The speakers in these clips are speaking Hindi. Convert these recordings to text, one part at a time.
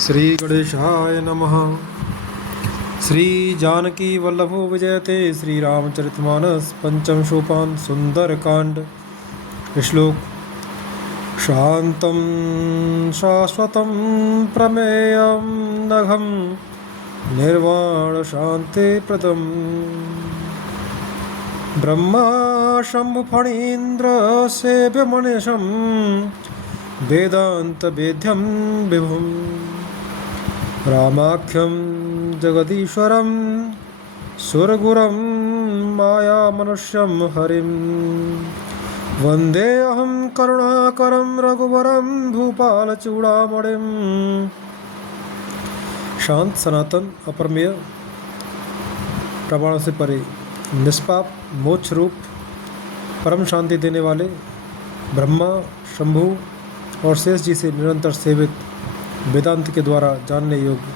श्री गणेशाय नमः। श्री जानकी वल्लभो विजयते। श्री रामचरितमानस पंचम सोपान सुंदरकांड। श्लोक। शांतं शाश्वतं प्रमेयं नघं निर्वाण शांति प्रदम ब्रह्मा शंभु फणीन्द्र सेव्य मनीषं वेदांत वेद्यं विभुम् रामाख्यं जगदीश्वरं सुरगुरं मायामनुष्यं हरिं वन्देऽहं करुणाकरं रघुवरं भूपालचूडामणिं। शांत सनातन अप्रमेय प्रमाणों से परे निष्पाप मोक्ष रूप परम शांति देने वाले ब्रह्मा शंभु और शेष जी से निरंतर सेवित वेदांत के द्वारा जानने योग्य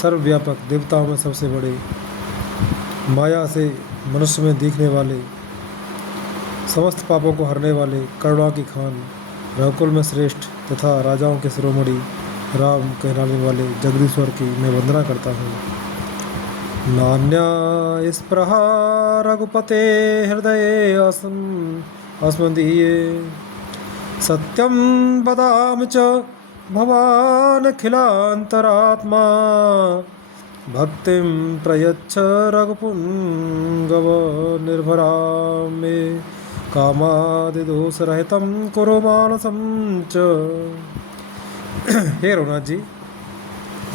सर्वव्यापक देवताओं में सबसे बड़े माया से मनुष्य में दिखने वाले समस्त पापों को हरने वाले करुणा की खान रघुकुल में श्रेष्ठ तथा राजाओं के शिरोमणि राम कहलाने वाले जगदीश्वर की मैं वंदना करता हूँ। नान्या स्पृहा रघुपते हृदये अस्मदीये सत्यं वदामि च भवान् अखिलान्तरात्मा भक्तिं प्रयच्छ रघुपुङ्गव निर्भरां मे कामादिदोषरहितं कुरु मानसं च। हे रघुनाथ जी,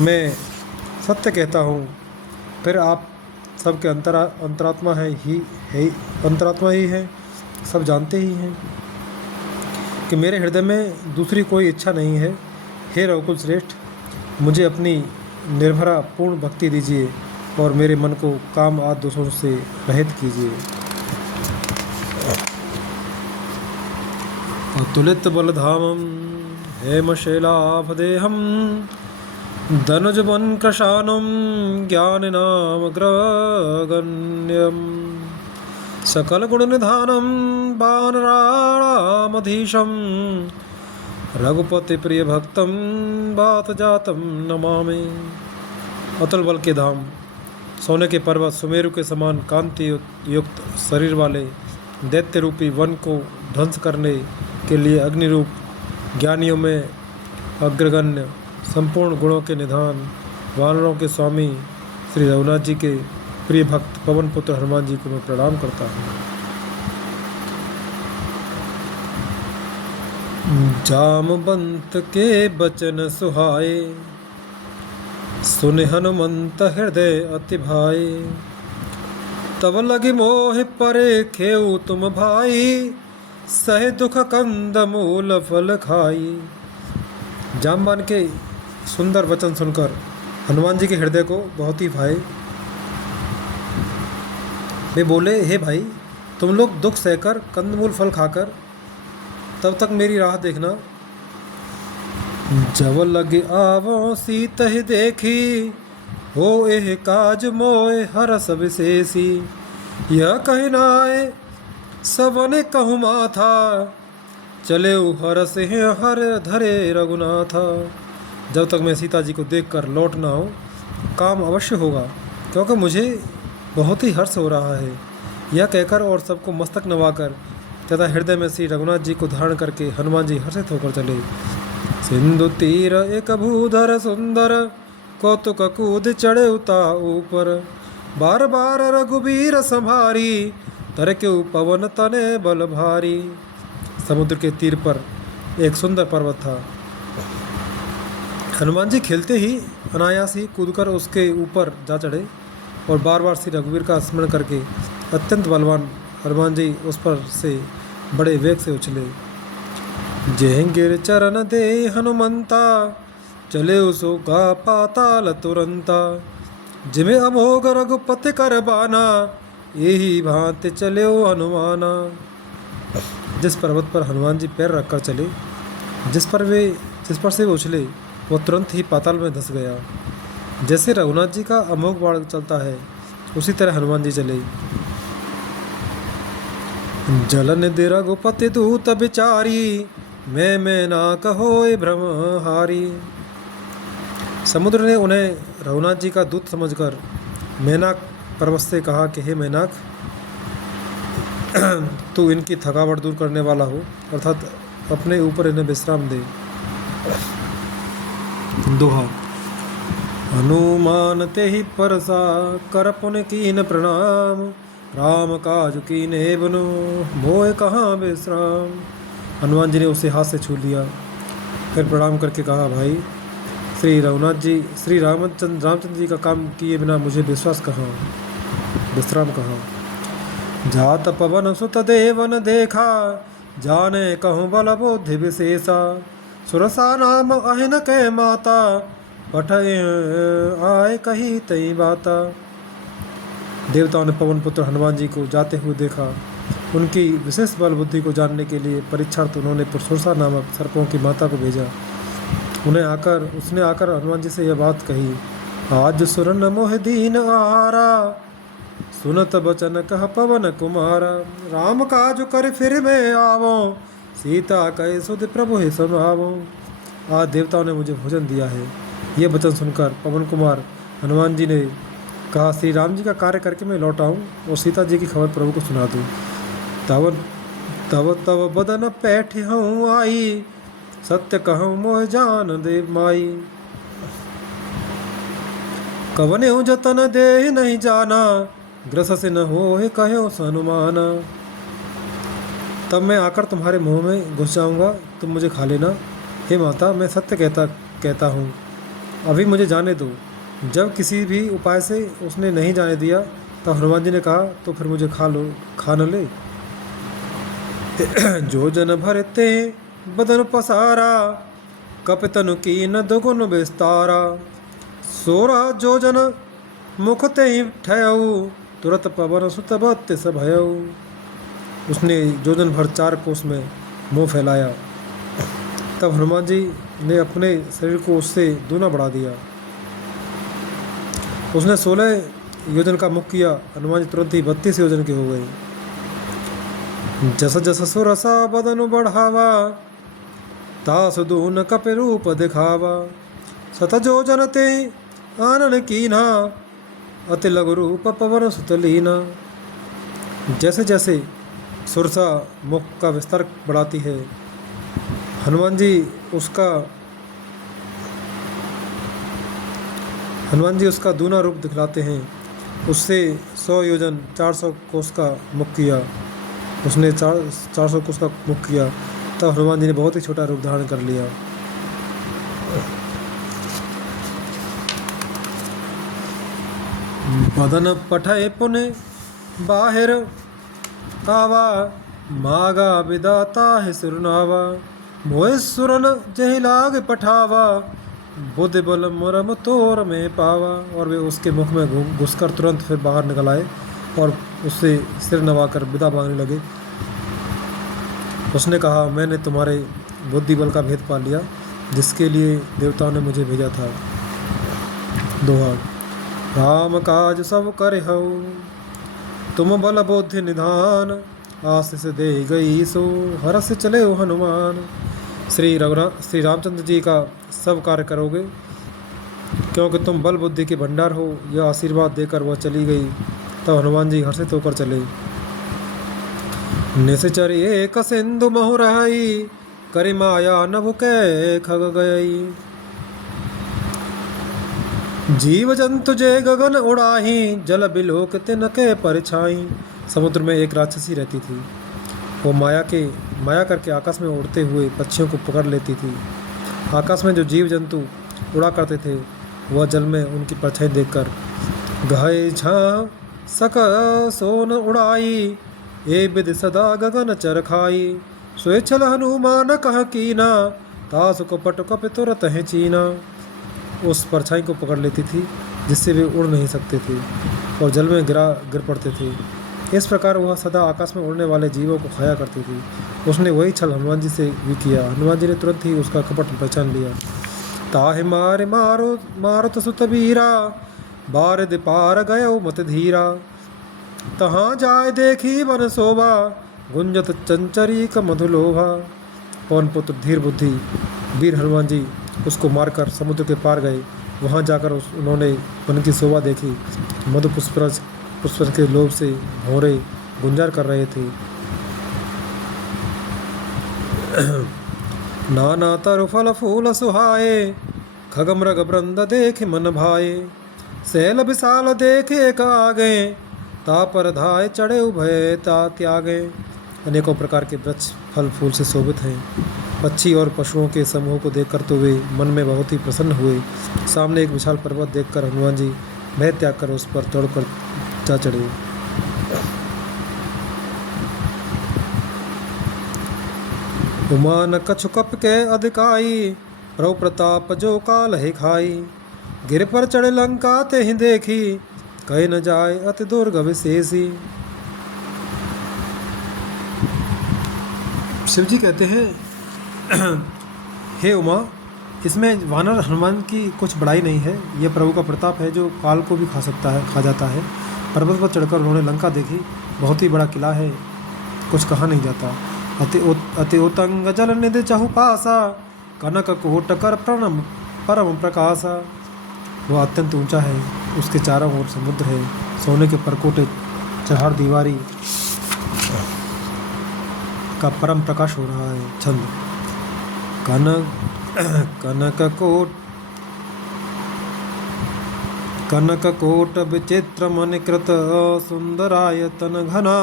मैं सत्य कहता हूँ, फिर आप सबके अंतरात्मा अंतरात्मा ही है, सब जानते ही हैं कि मेरे हृदय में दूसरी कोई इच्छा नहीं है। हे रघुकुल श्रेष्ठ, मुझे अपनी निर्भरा पूर्ण भक्ति दीजिए और मेरे मन को काम आदि दोषों से रहित कीजिए। अतुलित बलधामं हेमशैलाभदेहं धनुजवन कृशानं ज्ञानिनामग्रगण्यं सकल गुण निधानम वानराणामधीशं रघुपति प्रिय भक्तम बात जातम नमामि। अतुल बल के धाम, सोने के पर्वत सुमेरु के समान कांति युक्त शरीर वाले दैत्य रूपी वन को ध्वंस करने के लिए अग्नि रूप ज्ञानियों में अग्रगण्य संपूर्ण गुणों के निधान वानरों के स्वामी श्री रघुनाथ जी के प्रिय भक्त पवन पुत्र हनुमान जी को मैं प्रणाम करता हूँ। जामवंत के बचन सुहाए सुन हनुमंत हृदय अति भाई तब लगी मोह परे खेऊ तुम भाई सहे दुख कंद मूल फल खाई। जामवान के सुंदर वचन सुनकर हनुमान जी के हृदय को बहुत ही भाए। वे बोले, हे भाई, तुम लोग दुख सहकर कंदमूल फल खाकर तब तक मेरी राह देखना। जब लगे आवो सीत ही देखी हो एह काज मोए हरस विशेषी यह कहनाए सबने कहूँ माथा चले हरस है हर धरे रघुनाथा। जब तक मैं सीता जी को देखकर लौट ना आऊँ काम अवश्य होगा, क्योंकि मुझे बहुत ही हर्ष हो रहा है। यह कहकर और सबको मस्तक नवाकर तथा हृदय में श्री रघुनाथ जी को धारण करके हनुमान जी हर्षित होकर चले। सिंधु तीर एक भूधर सुंदर कौतुक कूद चढ़े उता ऊपर बार बार रघुबीर संभारी तर के पवन तने बल भारी। समुद्र के तीर पर एक सुंदर पर्वत था। हनुमान जी खेलते ही अनायास ही कूदकर उसके ऊपर जा चढ़े और बार बार श्री रघुवीर का स्मरण करके अत्यंत बलवान हनुमान जी उस पर से बड़े वेग से उछले। जेंगिर चरण दे हनुमंता चले उसो गा पाताल तुरंता जिमे अमोघ रघुपति कर बाना यही भांति चले हनुमाना। जिस पर्वत पर हनुमान जी पैर रखकर चले, जिस पर से वो उछले, वो तुरंत ही पाताल में धंस गया। जैसे रघुनाथ जी का अमोघ बाण चलता है, उसी तरह हनुमान जी चले। जलन दे रघुपति दूत बिचारी मैं ना कहो भ्रम हारी समुद्र ने उन्हें रघुनाथ जी का दूत समझकर मेनाक पर्वत से कहा कि हे मेनाक, तू इनकी थकावट दूर करने वाला हो, अर्थात अपने ऊपर इन्हें विश्राम दे। दोहा। हनुमान ते ही परसा कर पुन कीन प्रणाम, राम काज कीने बनो मोह कहाँ विश्राम। हनुमान जी ने उसे हाथ से छू लिया, फिर प्रणाम करके कहा, भाई श्री रामचंद्र जी का काम किए बिना मुझे विश्राम कहाँ। जात पवन सुत देवन देखा, जाने कहूँ बल बुद्धि विशेषा। सुरसा नाम अहिन के माता, पठय आए कही तई बाता। देवताओं ने पवन पुत्र हनुमान जी को जाते हुए देखा। उनकी विशेष बल बुद्धि को जानने के लिए परीक्षार्थ उन्होंने सुरसा नामक सर्पों की माता को भेजा। उसने आकर हनुमान जी से यह बात कही, आज सुरन मोह दीन आहारा, सुनत बचन कह पवन कुमारा। राम काज कर फिर में आवो, सीता कहे सुध प्रभु हे समावो। आज देवताओं ने मुझे भोजन दिया है। ये वचन सुनकर पवन कुमार हनुमान जी ने कहा, श्री राम जी का कार्य करके मैं लौट आऊँ और सीता जी की खबर प्रभु को सुना दूँ। तब बदन पैठ हूँ आई, सत्य कहूँ मोह जान दे माई। कवने हूँ जतन दे नहीं जाना, ग्रस से न हो कहो हनुमाना। तब मैं आकर तुम्हारे मुंह में घुस जाऊंगा, तुम मुझे खा लेना। हे माता, मैं सत्य कहता हूँ, अभी मुझे जाने दो। जब किसी भी उपाय से उसने नहीं जाने दिया तब हनुमान जी ने कहा, तो फिर मुझे खा न ले। जो जन भरते बदन पसारा, कपितनु की न दुगुन विस्तारा। सोरा जो जन मुख ते ही ठयऊ, तुरत पवन सुत बत्तीस भयऊ। उसने जो जन भर 4 कोस में मुँह फैलाया। तब हनुमान जी ने अपने शरीर को उससे दूना बढ़ा दिया। उसने 16 योजन का मुख किया। हनुमान जी तुरंत ही 32 योजन के हो गए। जस जस सुरसा बदन बढ़ावा, तास दून कपि रूप दिखावा। सत जो जन ते आनन कीन्हा, अति लघु रूप पवन सुत लीना। जैसे जैसे सुरसा मुख का विस्तार बढ़ाती है, हनुमान जी उसका दूना रूप दिखलाते हैं। उससे 100 योजन 400 कोस का मुख किया। उसने 400 कोस का मुख किया, तब हनुमान जी ने बहुत ही छोटा रूप धारण कर लिया। बदन पठय पुने बाहिर आवा, मागा विदाता है सुरनावा। मोह सुरन जहि लाग पठावा, बुद्धि बल मुरम तोर में पावा। और वे उसके मुख में घुसकर तुरंत फिर बाहर निकल आए और उससे सिर नवाकर विदा मांगने लगे। उसने कहा, मैंने तुम्हारे बुद्धि बल का भेद पा लिया, जिसके लिए देवताओं ने मुझे भेजा था। दोहा। राम काज सब करे हो, तुम बल बुद्धि निधान। आशीष दे गई सो हरस चले हो हनुमान। श्री रामचंद्र जी का सब कार्य करोगे, क्योंकि तुम बल बुद्धि के भंडार हो। यह आशीर्वाद देकर वह चली गई। तब हनुमान जी हर्षित होकर चले। निश्चर एक सिंधु महु रहाई, करि माया नभ कै खग गई। जीव जंतु जे गगन उड़ाही, जल बिलोक तिन के परछाई। समुद्र में एक राक्षसी रहती थी। वो माया करके आकाश में उड़ते हुए पक्षियों को पकड़ लेती थी। आकाश में जो जीव जंतु उड़ा करते थे, वह जल में उनकी परछाई देखकर गहे छा सक सोन उड़ाई, ए विधि सदा गगन चरखाई। स्वेच्छल हनुमान कह कीना, तासु कपट कपि तुरत है चीना। उस परछाई को पकड़ लेती थी, जिससे वे उड़ नहीं सकते थे और जल में गिर पड़ते थे। इस प्रकार वह सदा आकाश में उड़ने वाले जीवों को खाया करती थी। उसने वही छल हनुमान जी से भी किया। हनुमान जी ने तुरंत ही उसका कपट पहचान लिया। ताहि मारुत सुत वीरा, बारिद पार गयो मत धीरा। तहाँ जाय देखी वन शोभा, गुंजत चंचरी का मधुलोभा। पवन पुत्र धीर बुद्धि वीर हनुमान जी उसको मारकर समुद्र के पार गए वहाँ जाकर उन्होंने वन की शोभा देखी। मधु पुष्प के लोभ से भौरे गुंजार कर रहे थे। नाना तरु फल फूल सुहाए, खग मृग वृंद देख मन भाए। सैल विशाल देख एक आगे, तापर धाय चढ़े उभय ता त्यागे। अनेकों प्रकार के वृक्ष फल फूल से शोभित हैं। पक्षी और पशुओं के समूह को देखकर तो वे मन में बहुत ही प्रसन्न हुए। सामने एक विशाल पर्वत देखकर हनुमान जी भय त्याग कर उस पर तोड़कर जा चढ़े। उमान कछु कप के अधिकाई, प्रभु प्रताप जो काल है खाई। गिर पर चढ़े लंका ते ही देखी, कहे न जाए अति दुर्ग विशेषी। शिव जी कहते हैं, हे उमा, इसमें वानर हनुमान की कुछ बड़ाई नहीं है। यह प्रभु का प्रताप है जो काल को भी खा जाता है। पर्वत पर चढ़कर उन्होंने लंका देखी। बहुत ही बड़ा किला है, कुछ कहा नहीं जाता। अति उतंग जल निधि चहु पासा, कनक कोट कर प्रणम परम प्रकाशा। वह अत्यंत ऊंचा है, उसके चारों ओर समुद्र है। सोने के परकोटे चार दीवारी का परम प्रकाश हो रहा है। छंद कनक कोट विचित्र मनिकृत, सुंदराय तना घना।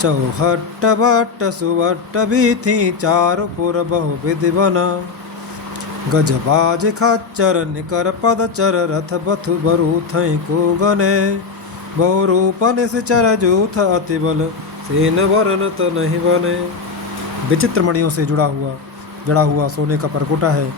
चौहट्ट बट्ट सुवट्ट बीथी, चारुपुर बहुविध बना। गजबाज खच्चर निकर पदचर, रथ बथु बरु थई को गने। बहुरूप निश्चर जूथ, अति बल सेन वरन त नहीं बने। विचित्र मणियों से जड़ा हुआ सोने का परकोटा है।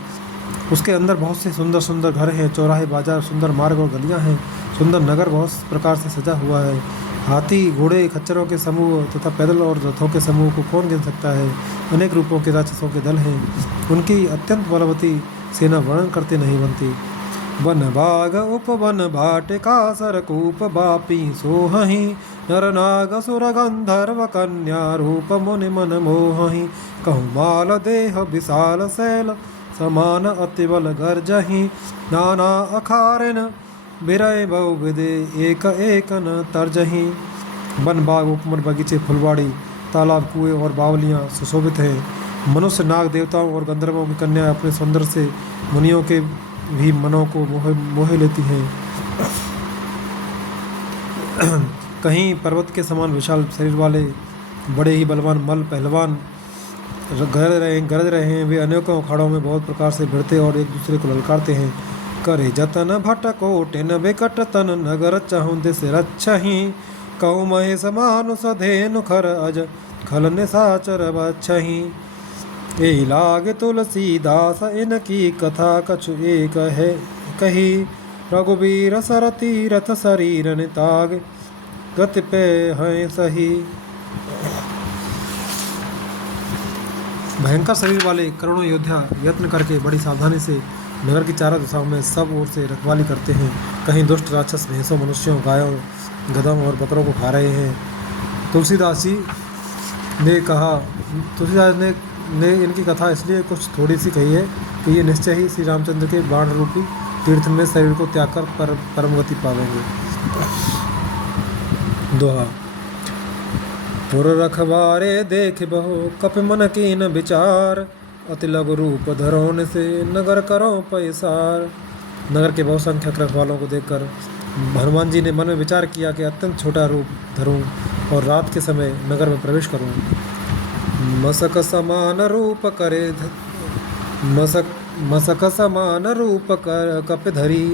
उसके अंदर बहुत से सुंदर सुंदर घर हैं, चौराहे, बाजार, सुंदर मार्ग और गलियां हैं। सुंदर नगर बहुत प्रकार से सजा हुआ है। हाथी, घोड़े, खच्चरों के समूह तथा पैदल और रथों के समूह को कौन गिन सकता है। अनेक रूपों के राक्षसों के दल हैं। उनकी अत्यंत बलवती सेना वर्णन करते नहीं बनती। वन बाग उपवन भाटिका, सरकूप बापी सोहहि। नर नाग सुर गंधर्व कन्या, रूप मुनि मन मोहहि। कहु माल देह विशाल शैल, समान अति बल गर्जहि। नाना अखारिन बिरय बहुविधे, एक एक न तर्जहि। वन बाग उपवन बगीचे, फुलवाड़ी, तालाब, कुएं और बावलियाँ सुशोभित हैं। मनुष्य, नाग, देवताओं और गंधर्वों की कन्या अपने सौंदर्य से मुनियों के भी मनों को मोह लेती हैं। कहीं पर्वत के समान विशाल शरीर वाले बड़े ही बलवान मल पहलवान गरज रहे हैं। वे अनेकों अखाड़ों में बहुत प्रकार से भिड़ते और एक दूसरे को ललकारते हैं। करे जतन भटकोटिन बिकट तन, नगर चहुं दिस रक्षहि। कहु महेश मानुष धेनु खर अज, खल निशाचर बच्छहि। एहि लाग तुलसीदास, इनकी कथा कछु एक है कही। रघुबीर सरती रथ शरीर निताग, गति पे हैं सही। भयंकर शरीर वाले करोड़ों योद्धा यत्न करके बड़ी सावधानी से नगर की चारों दिशाओं में सब ओर से रखवाली करते हैं। कहीं दुष्ट राक्षस भैंसों, मनुष्यों, गायों, गधों और बकरों को खा रहे हैं। तुलसीदास ने इनकी कथा इसलिए कुछ थोड़ी सी कही है कि ये निश्चय ही श्री रामचंद्र के बाण रूपी तीर्थ में शरीर को त्याग कर परम गति पावेंगे। दोहा। पुर रखवारे देख बहु, कप मन कीन विचार। अति लघु रूप धरोन से, नगर करो पैसार। नगर के बहुसंख्यक रखवालों को देखकर हनुमान जी ने मन में विचार किया कि अत्यंत छोटा रूप धरूं और रात के समय नगर में प्रवेश करूं। मसक समान रूप करे मसक समान रूप कर कप धरी।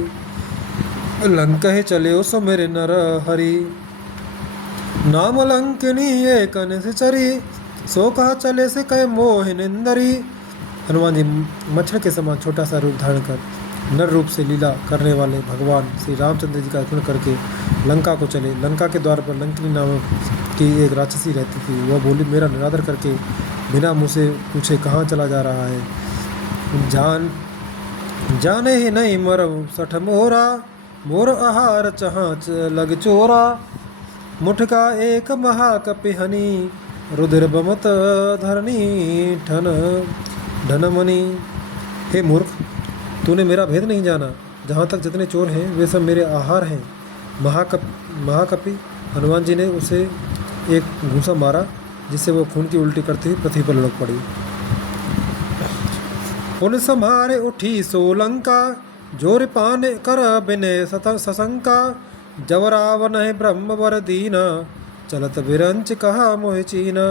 लंकहि चले सुमिर नर हरि। नाम लंकिनी एक निश्चरी, सो कहा चले से कह मोह निंदरी। हनुमान जी मच्छर के समान छोटा सा रूप धारण कर नर रूप से लीला करने वाले भगवान श्री रामचंद्र जी का स्मरण करके लंका को चले। लंका के द्वार पर लंकिनी नामक की एक राक्षसी रहती थी। वह बोली, मेरा निरादर करके बिना मुँह से पूछे कहाँ चला जा रहा है। जाने ही नहीं मरव सठ मोरा, मोर आहार चहाँ लग चोरा। मुठ का एक महाकपिहनी, रुधिर बमत धरणी ठन ढनमणि। हे मूर्ख, तूने मेरा भेद नहीं जाना। जहाँ तक जितने चोर हैं वे सब मेरे आहार हैं। महाकपि हनुमान जी ने उसे एक घूंसा मारा, जिससे वो खून की उल्टी करती हुई पृथ्वी पर लुढ़क पड़ी। पुन सम्हारे उठी सोलंका, जोर पान कर बिने सशंका। जब रावण है ब्रह्म वर दीना, चलत बिरंच कहा मोह चीना।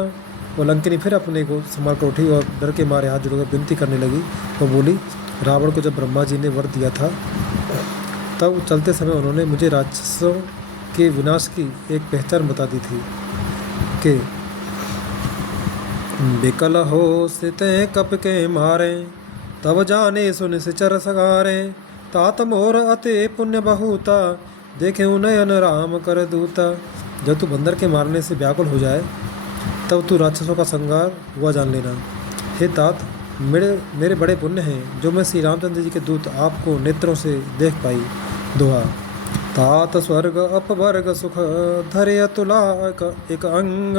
वो लंकिनी फिर अपने को संभाल कर उठी और डर के मारे हाथ जोड़कर विनती करने लगी। वो बोली, रावण को जब ब्रह्मा जी ने वर दिया था, तब चलते समय उन्होंने मुझे राक्षसों के विनाश की एक पहचान बता दी थी कि बिकल हो सिते कप के मारे, तब जाने सुन सिचर सगारे। तात मोर अति पुण्य बहुता, देखे नयन राम कर दूता। जब तू बंदर के मारने से व्याकुल हो जाए, तब तू राक्षसों का संहार हुआ जान लेना। हे तात, मेरे बड़े पुण्य हैं जो मैं श्री रामचंद्र जी के दूत आपको नेत्रों से देख पाई। दोहा। तात स्वर्ग अपवर्ग सुख, धरे अतुला एक अंग।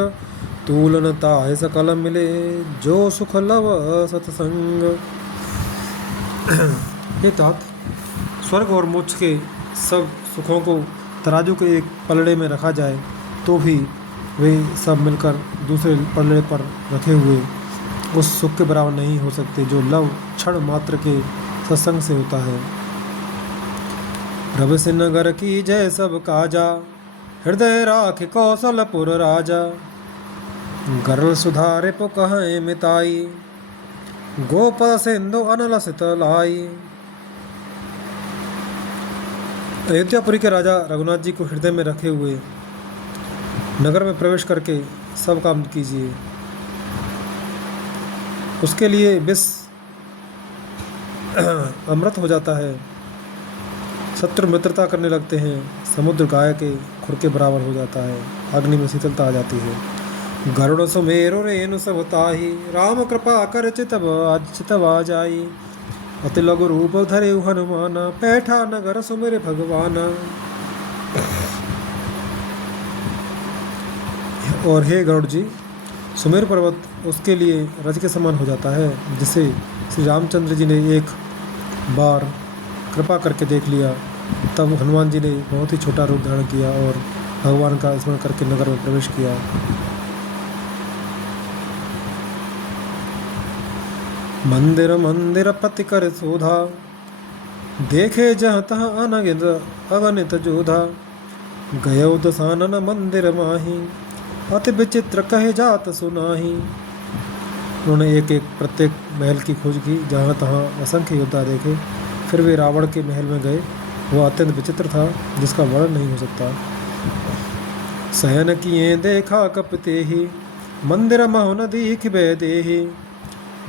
तूलन ताहे सकल मिले, जो सुख लव सतसंग। हे तात, स्वर्ग और मोक्ष के सब सुखों को तराजू के एक पलड़े में रखा जाए तो भी वे सब मिलकर दूसरे पलड़े पर रखे हुए उस सुख के बराबर नहीं हो सकते जो लव क्षण मात्र के सत्संग से होता है। रब से नगर की जय सब काजा, हृदय राख कौशलपुर राजा। गरल सुधारे पो कहें मिताई, गोपा सिंधु अनलसित लाई। अयोध्यापुरी के राजा रघुनाथ जी को हृदय में रखे हुए नगर में प्रवेश करके सब काम कीजिए। उसके लिए विष अमृत हो जाता है, शत्रु मित्रता करने लगते हैं, समुद्र गाय के खुर के बराबर हो जाता है, अग्नि में शीतलता आ जाती है। गरुड़ सुमेरु रेणु सब ताही, राम कृपा कर चितवा जाई। अति लघु रूप धरे हनुमाना, पैठा नगर सुमेर भगवाना। और हे गरुड़ जी, सुमेर पर्वत उसके लिए रज के समान हो जाता है, जिसे श्री रामचंद्र जी ने एक बार कृपा करके देख लिया। तब हनुमान जी ने बहुत ही छोटा रूप धारण किया और भगवान का स्मरण करके नगर में प्रवेश किया। मंदिर मंदिर पति कर शोधा, देखे जहाँ तहाँ अगणित जोधा। गयो दसानन मंदिर माही, अति विचित्र कहे जात सुनाही। उन्होंने एक एक प्रत्येक महल की खोज की, जहाँ तहाँ असंख्य योद्धा देखे। फिर वे रावण के महल में गए। वह अत्यंत विचित्र था, जिसका वर्णन नहीं हो सकता। शयन किए देखा कपते ही, मंदिर महो न दीख देही।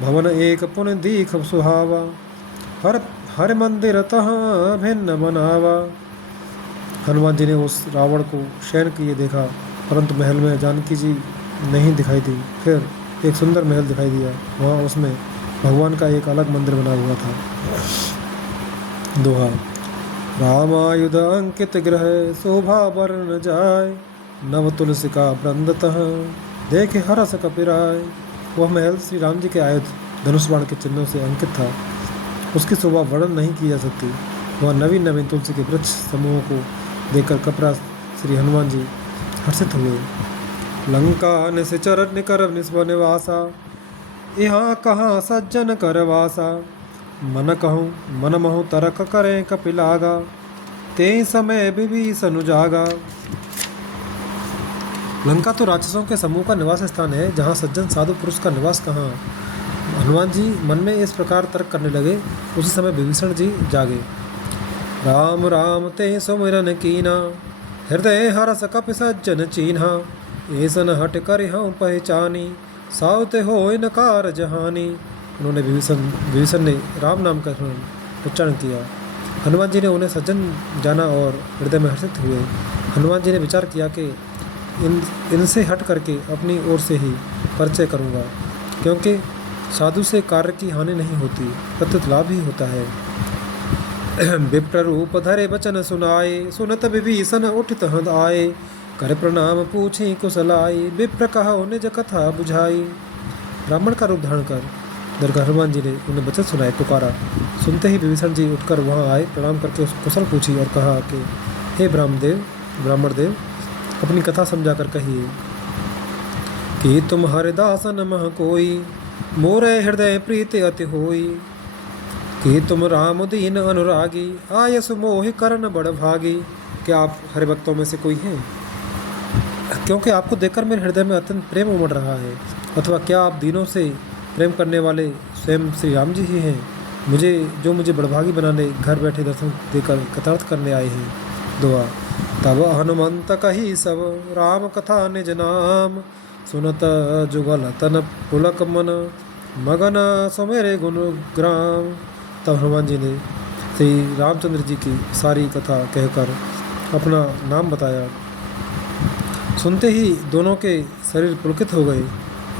भवन एक पुन दीख सुहावा, हर मंदिर तहाँ भिन्न बनावा। हनुमान जी ने उस रावण को शयन किए देखा, परंतु महल में जानकी जी नहीं दिखाई दी। फिर एक सुंदर महल दिखाई दिया, वहाँ उसमें भगवान का एक अलग मंदिर बना हुआ था। दोहा। रामायुध अंकित ग्रह, शोभा वर्ण जाय। नव तुलसी का वृंदतः, देखे हरस कपिराय। वह महल श्री राम जी के आयुध धनुष बाण के चिन्हों से अंकित था। उसकी शोभा वर्णन नहीं की जा सकती। वह नवीन नवीन तुलसी के वृक्ष समूहों को देखकर कपरा श्री हनुमान जी हर्षित हुए। लंका निश्चर निकर निस्व निवासा, यहाँ कहाँ सज्जन कर वासा। मन कहूँ मन महु तरक करें कपिलागा, ते समय विभीषण जागा। लंका तो राक्षसों के समूह का निवास स्थान है, जहाँ सज्जन साधु पुरुष का निवास कहाँ। हनुमान जी मन में इस प्रकार तर्क करने लगे। उसी समय विभीषण जी जागे। राम राम ते सुमिरन कीना, हृदय हरस कपि सज्जन चीन्हा। ऐसन हट कर हूँ पहचानी, साउते हो नकार जहानी। उन्होंने विभीषण ने राम नाम का उच्चारण किया। हनुमान जी ने उन्हें सज्जन जाना और हृदय में हर्षित हुए। हनुमान जी ने विचार किया कि इनसे हट करके अपनी ओर से ही परिचय करूँगा, क्योंकि साधु से कार्य की हानि नहीं होती, प्रत्युत लाभ ही होता है। विप्र रूप धरे वचन सुनाए, सुनत विभीषण उठित हद आए। कर प्रणाम पूछी कुशलाई, विप्र कहो निज कथा बुझाई। ब्राह्मण का रूप धारण कर दरगाह हनुमान जी ने उन्हें वचन सुनाए, पुकारा। सुनते ही विभीषण जी उठकर वहां आए, प्रणाम करके उसको कुशल पूछी और कहा कि हे ब्राह्मण देव, अपनी कथा समझा कर कहिए कि तुम हरिदासन मह कोई, मोरे हृदय प्रीत अति होई, कि तुम राम दीन अनुरागी, आयस मोहि करण बड़ भागी। क्या आप हरि भक्तों में से कोई हैं? क्योंकि आपको देखकर मेरे हृदय में अत्यंत प्रेम उमड़ रहा है। अथवा क्या आप दीनों से प्रेम करने वाले स्वयं श्री राम जी ही हैं, मुझे बड़भागी बनाने घर बैठे दर्शन देकर कृतार्थ करने आए हैं। दुआ। तब हनुमंत कही सब राम कथा निज नाम, सुनत जुगल तन पुलक मन, मगन सुमेरे गुण ग्राम। तब हनुमान जी ने श्री रामचंद्र जी की सारी कथा कहकर अपना नाम बताया। सुनते ही दोनों के शरीर पुलकित हो गए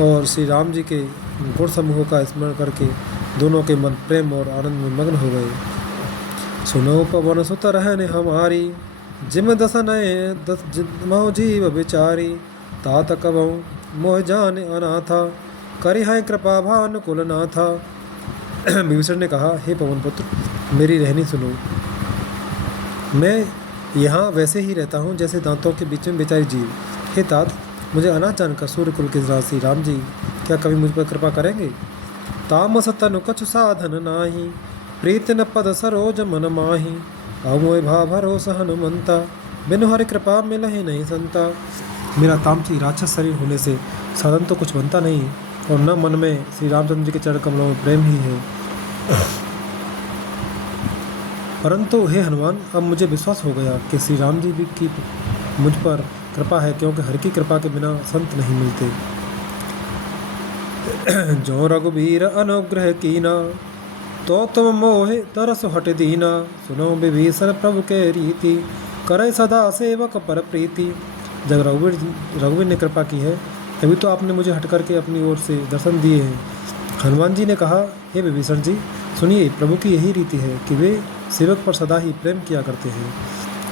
और श्री राम जी के गुण समूहों का स्मरण करके दोनों के मन प्रेम और आनंद में मग्न हो गए। सुनो पवन सुत रहने हमारी, जिम दस नए महो जीव बिचारी, तात कबहु मोह जान अनाथा, करी है कृपा भानुकुल नाथा। विभीषण ने कहा, हे पवन पुत्र, मेरी रहनी सुनो। मैं यहाँ वैसे ही रहता हूँ जैसे दांतों के बीच में बेचारी जीव। हे तात, मुझे अनाथ जानकर सूर्य कुल के राशि राम जी क्या कभी मुझ पर कृपा करेंगे? तामस तनु कछु साधन नाही, प्रीत न पद सरोज मन माही, अमोय भा भरोस हनुमंता, बिनु हरि कृपा मिलहि नहीं संता। मेरा तामसी राक्षस शरीर होने से साधन तो कुछ बनता नहीं और न मन में श्री रामचंद्र जी के चरण कमलों में प्रेम ही है। परंतु हे हनुमान, अब मुझे विश्वास हो गया कि श्री राम जी की मुझ पर कृपा है, क्योंकि हरि की कृपा के बिना संत नहीं मिलते। जो रघुबीर अनुग्रह कीना, तो तुम मोहे तरस हट दीना, सुनो विभीषण प्रभु के रीति, करे सदा सेवक पर प्रीति। जब रघुवीर ने कृपा की है, तभी तो आपने मुझे हट करके अपनी ओर से दर्शन दिए हैं। हनुमान जी ने कहा, हे विभीषण जी, सुनिए, प्रभु की यही रीति है कि वे सेवक पर सदा ही प्रेम किया करते हैं।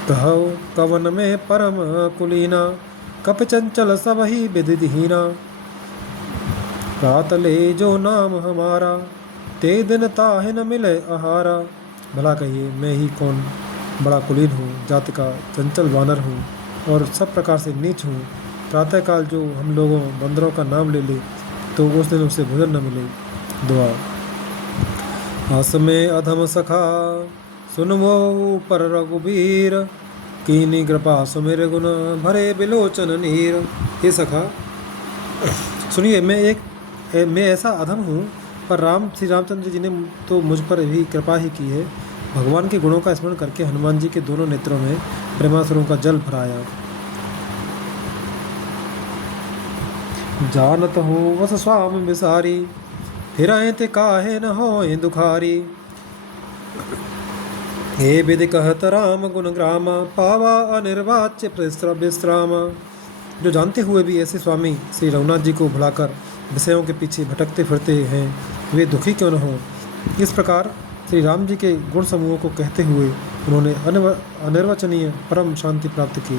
कहो कवन में परम कुलीना, कप चंचल सब ही विधिहीना, रात ले जो नाम हमारा, ते दिन ताहे न मिले आहारा। भला कहिए, मैं ही कौन बड़ा कुलीन हूँ, जाति का चंचल वानर हूँ और सब प्रकार से नीच हूँ। प्रातःकाल जो हम लोगों बंदरों का नाम ले ले तो उस दिन उसे भोजन न मिले। दुआ। हस में अधम सखा, सुनमो पर रघुबीर, कीनी कृपा सुमेर गुण, भरे बिलोचन नीर। हे सखा, सुनिए, मैं ऐसा अधम हूँ, पर श्री रामचंद्र जी ने तो मुझ पर भी कृपा ही की है। भगवान के गुणों का स्मरण करके हनुमान जी के दोनों नेत्रों में प्रेमासुरों का जल भराया। जानत हूँ वस स्वामी विसारी, फिराए ते काहे न होए दुखारी। हे विधि कहत राम गुण ग्रामा, पावा अनिर्वाच्य विश्राम। जो जानते हुए भी ऐसे स्वामी श्री रघुनाथ जी को भुलाकर विषयों के पीछे भटकते फिरते हैं, वे दुखी क्यों न हो। इस प्रकार श्री राम जी के गुण समूहों को कहते हुए उन्होंने अनिर्वचनीय परम शांति प्राप्त की।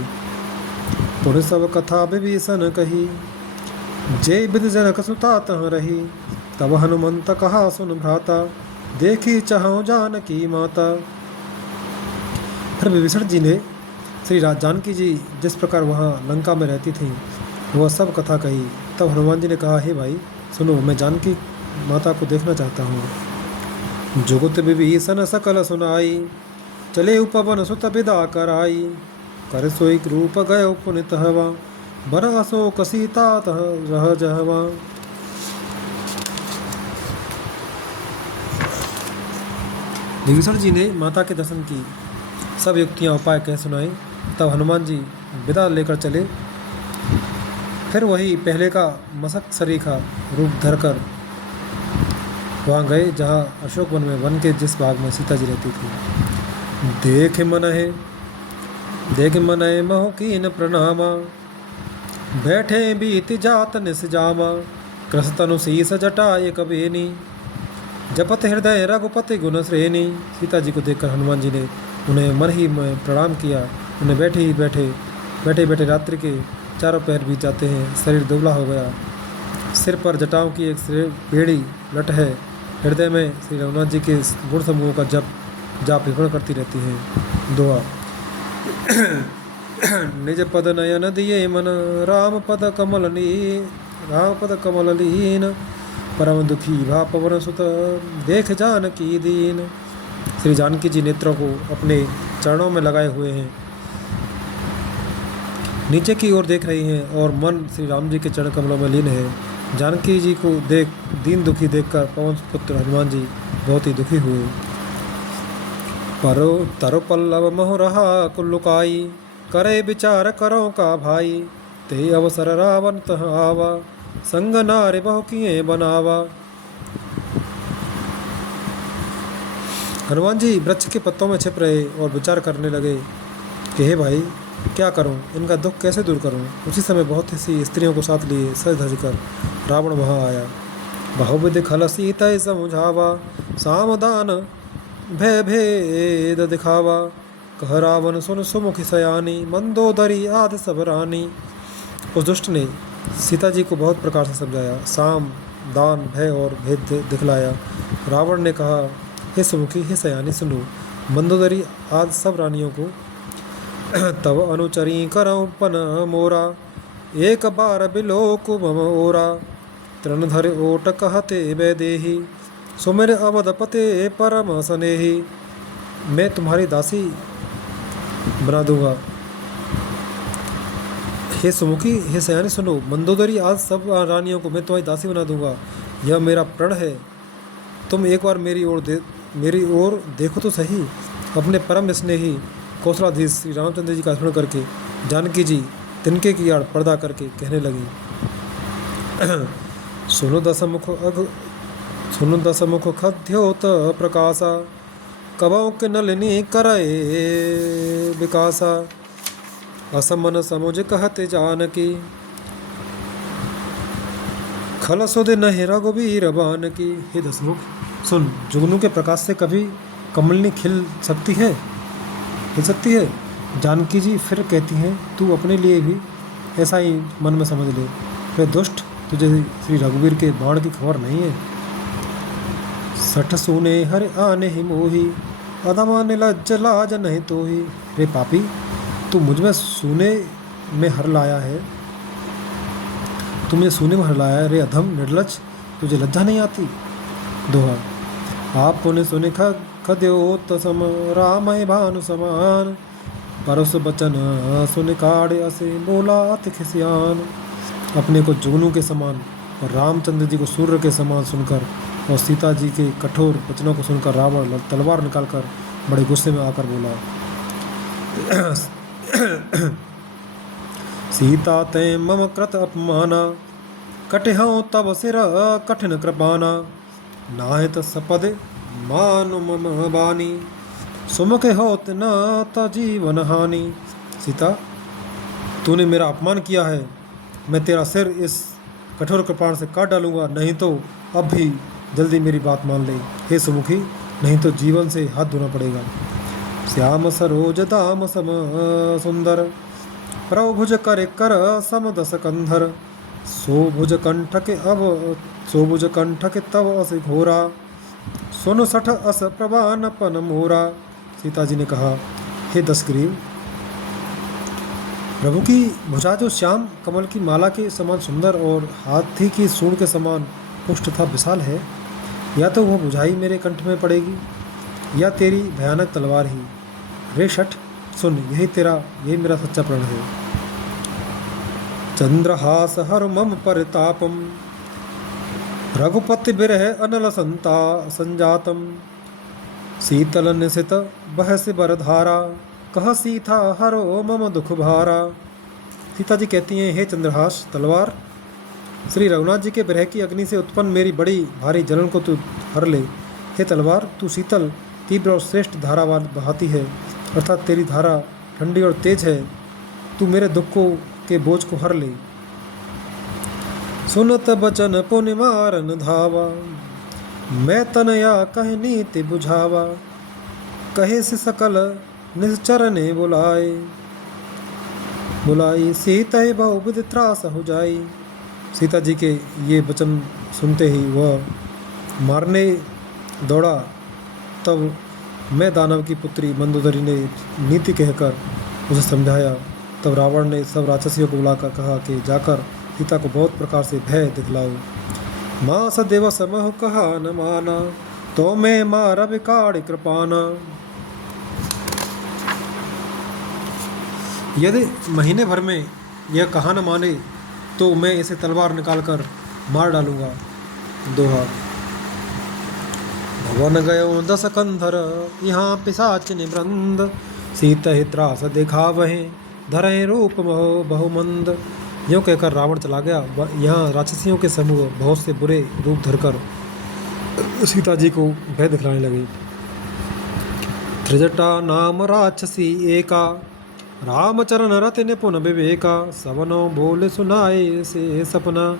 पुर सब कथा विभीषण कही, जय विधि जनक सुता तह रही। तब हनुमंत कहा सुन भ्राता, देखी चाहूँ जानकी माता। फिर विभीषण जी ने श्री जानकी जी जिस प्रकार वहाँ लंका में रहती थी वह सब कथा कही। तब हनुमान जी ने कहा, हे भाई सुनो, मैं जानकी माता को देखना चाहता हूँ। जुगुत विभीषण सकल सुनाई, चले उपवन सुत विदा कराई। कर सोई रूप गयो पुनित हवा, बर अशोक सीता तह रह जहवा। विभीषण जी ने माता के दर्शन की सब युक्तियाँ उपाय कह सुनाई। तब हनुमान जी विदा लेकर चले। फिर वही पहले का मसक सरीखा रूप धरकर वहाँ गए जहाँ अशोक वन में वन के जिस भाग में सीता जी रहती थी। देख मनय महो कीन प्रणामा, बैठे बीत जात निस जामा। कृसतनु शीस जटाय कबेनी, जपत हृदय रघुपति गुण श्रेणी। सीता जी को देखकर हनुमान जी ने उन्हें मन ही में प्रणाम किया। उन्हें बैठे बैठे रात्रि के चारों पैर बीत जाते हैं, शरीर दुबला हो गया, सिर पर जटाओं की एक बेड़ी लट है, हृदय में श्री रघुनाथ जी के गुण समूहों का जाप विवरण करती रहती हैं। दुआ। निज पद नयन दिए मन, राम पद कमल लीन, परम दुखी भा पवन सुत, देख जानकी दीन। श्री जानकी जी नेत्रों को अपने चरणों में लगाए हुए हैं, नीचे की ओर देख रही हैं और मन श्री राम जी के चरण कमलों में लीन है। जानकी जी को दीन दुखी देखकर पवन पुत्र हनुमान जी बहुत ही दुखी हुए। परो तरो पल्लव मोह रहा कुल्लुकाई, करे विचार करो का भाई, ते अवसर रावण तह आवा, संग नारे बहु किए बनावा। हनुमान जी वृक्ष के पत्तों में छिप रहे और विचार करने लगे कि हे भाई, क्या करूं, इनका दुख कैसे दूर करूं। उसी समय बहुत सी स्त्रियों को साथ लिए सज धज कर रावण वहाँ आया। बहुविध खल सीता समझावा, सामदान भय भेद दिखावा, कह रावण सुन सुमुख सयानी, मंदोदरी आदि सब रानी। उस दुष्ट ने सीता जी को बहुत प्रकार से समझाया, साम दान भय और भेद दिखलाया। रावण ने कहा, हे सुमुखी, हे सयानी सुनो, मंदोदरी आदि सब रानियों को तब अनुचरी करऊं पन मोरा, एक बार बिलोक मम ओरा, तृणधर ओट कहते वैदेही, सुमिर अवधपते परम स्नेही। मैं तुम्हारी दासी बना दूंगा। हे सुमुखी, हे सयानी सुनो, मंदोदरी आज सब रानियों को मैं तुम्हारी दासी बना दूंगा, यह मेरा प्रण है। तुम एक बार मेरी ओर देखो तो सही। अपने परम स्नेही कौशलाधीश श्री रामचंद्र जी का स्मरण करके जानकी जी तिनके की आड़ पर्दा करके कहने लगी, सुनो दसमुख खद्योत प्रकाशा, कबों के नलिनी करे विकासा, असमन समुझ कहते जानकी, खल सुध नहीं रघुबीर बान की। हे दसमुख सुन, जुगनू के प्रकाश से कभी कमलनी खिल सकती है? जानकी जी फिर कहती हैं, तू अपने लिए भी ऐसा ही मन में समझ ले। फिर दुष्ट, तुझे श्री रघुवीर के बाण की खबर नहीं है। सठ सुने हर आने ही मोही, अधमा निलज्ज लाज नहीं तो ही। रे पापी, तू मुझ में सूने में हर लाया है, तुमने सूने में हर लाया है। रे अधम निर्लज, तुझे लज्जा नहीं आती। दोहा। आप पुण्य सुने खद्योत सम, राम भानु समान, परस बचन सुन काढ़े असे, बोला अति खिसियान। अपने को जुगनू के समान और रामचंद्र जी को सूर्य के समान सुनकर और सीता जी के कठोर वचनों को सुनकर रावण तलवार निकालकर बड़े गुस्से में आकर बोला, सीता ते मम कृत अपमाना, कटिहऊँ तब सिर कठिन कृपाना, नाहित सपद मानु मम बानी, सुमुख होत न त जीवन हानि। सीता, तूने मेरा अपमान किया है, मैं तेरा सिर इस कठोर कृपाण से काट डालूंगा, नहीं तो अब भी जल्दी मेरी बात मान ले। हे सुमुखी, नहीं तो जीवन से हाथ धोना पड़ेगा। श्याम सरोज दाम सम सुंदर, प्रभुज कर सम दस कंधर, सोभुज कंठ के तव अस घोरा, सुन सठ अस प्रवान पन मोरा। सीता जी ने कहा, हे दशग्रीव, प्रभु की भुजा जो श्याम कमल की माला के समान सुंदर और हाथी की सूंड के समान पुष्ट तथा विशाल है, या तो वह बुझाई मेरे कंठ में पड़ेगी या तेरी भयानक तलवार ही। रे शठ, सुन, यही मेरा सच्चा प्रण है। चंद्रहास हर मम परितापम, रघुपति बिरह अनल संजातम, शीतल निशित बहस बरधारा, कह सीता हरो मम दुख भारा। सीता जी कहती हैं, हे चंद्रहास तलवार, श्री रघुनाथ जी के विरह की अग्नि से उत्पन्न मेरी बड़ी भारी जलन को तू हर ले। हे तलवार, तू शीतल, तीव्र और श्रेष्ठ धारा बहाती है, अर्थात तेरी धारा ठंडी और तेज है। तू मेरे दुखों के बोझ को हर ले। सुनत बचन पुनि मारन धावा, मैं तनया कह नीति बुझावा, कहे से सकल निश्चर ने बुलाई, सीता बहुविध त्रास हो जाई। सीता जी के ये वचन सुनते ही वह मारने दौड़ा, तब मैं दानव की पुत्री मंदोदरी ने नीति कहकर उसे समझाया। तब रावण ने सब राक्षसियों को बुलाकर कहा कि जाकर सीता को बहुत प्रकार से भय दिखलाओ। माँ सदैव समह कहा न माना, तो मैं मारा विकाड़ कृपाना। यदि महीने भर में यह कहा न माने तो मैं इसे तलवार निकालकर मार डालूंगा। दोहा। भवन गयो दस कंधर, यहाँ पिशाच निवृंद, सीत त्रास देखा वहीं, धरे रूप बहुमंद। यूँ कहकर रावण चला गया। यहाँ राक्षसियों के समूह बहुत से बुरे रूप धरकर सीता जी को भय दिखलाने लगे। त्रिजटा नाम राक्षसी एका, रामचरण रति निपुण विवेका, सवनो बोल सुनाए से सपना,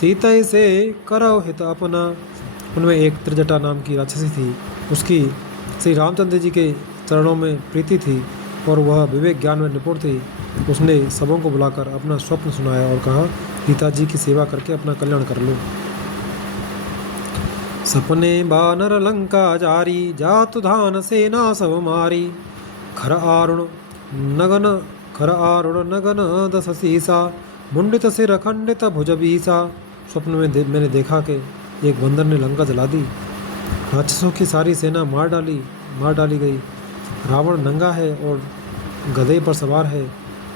सीता से करो हित अपना। उनमें एक त्रिजटा नाम की राक्षसी थी। उसकी श्री रामचंद्र जी के चरणों में प्रीति थी और वह विवेक ज्ञान में निपुण थी। उसने सबों को बुलाकर अपना स्वप्न सुनाया और कहा, सीता जी की सेवा करके अपना कल्याण कर लो। सपने बानर लंका जारी, जातु धान सेना सब मारी, खर आरुण नगन दस सीसा, मुंडित सिर खंडित भुज बीसा। स्वप्न में मैंने देखा कि एक बंदर ने लंका जला दी, राक्षसों की सारी सेना मार डाली गई। रावण नंगा है और गधे पर सवार है,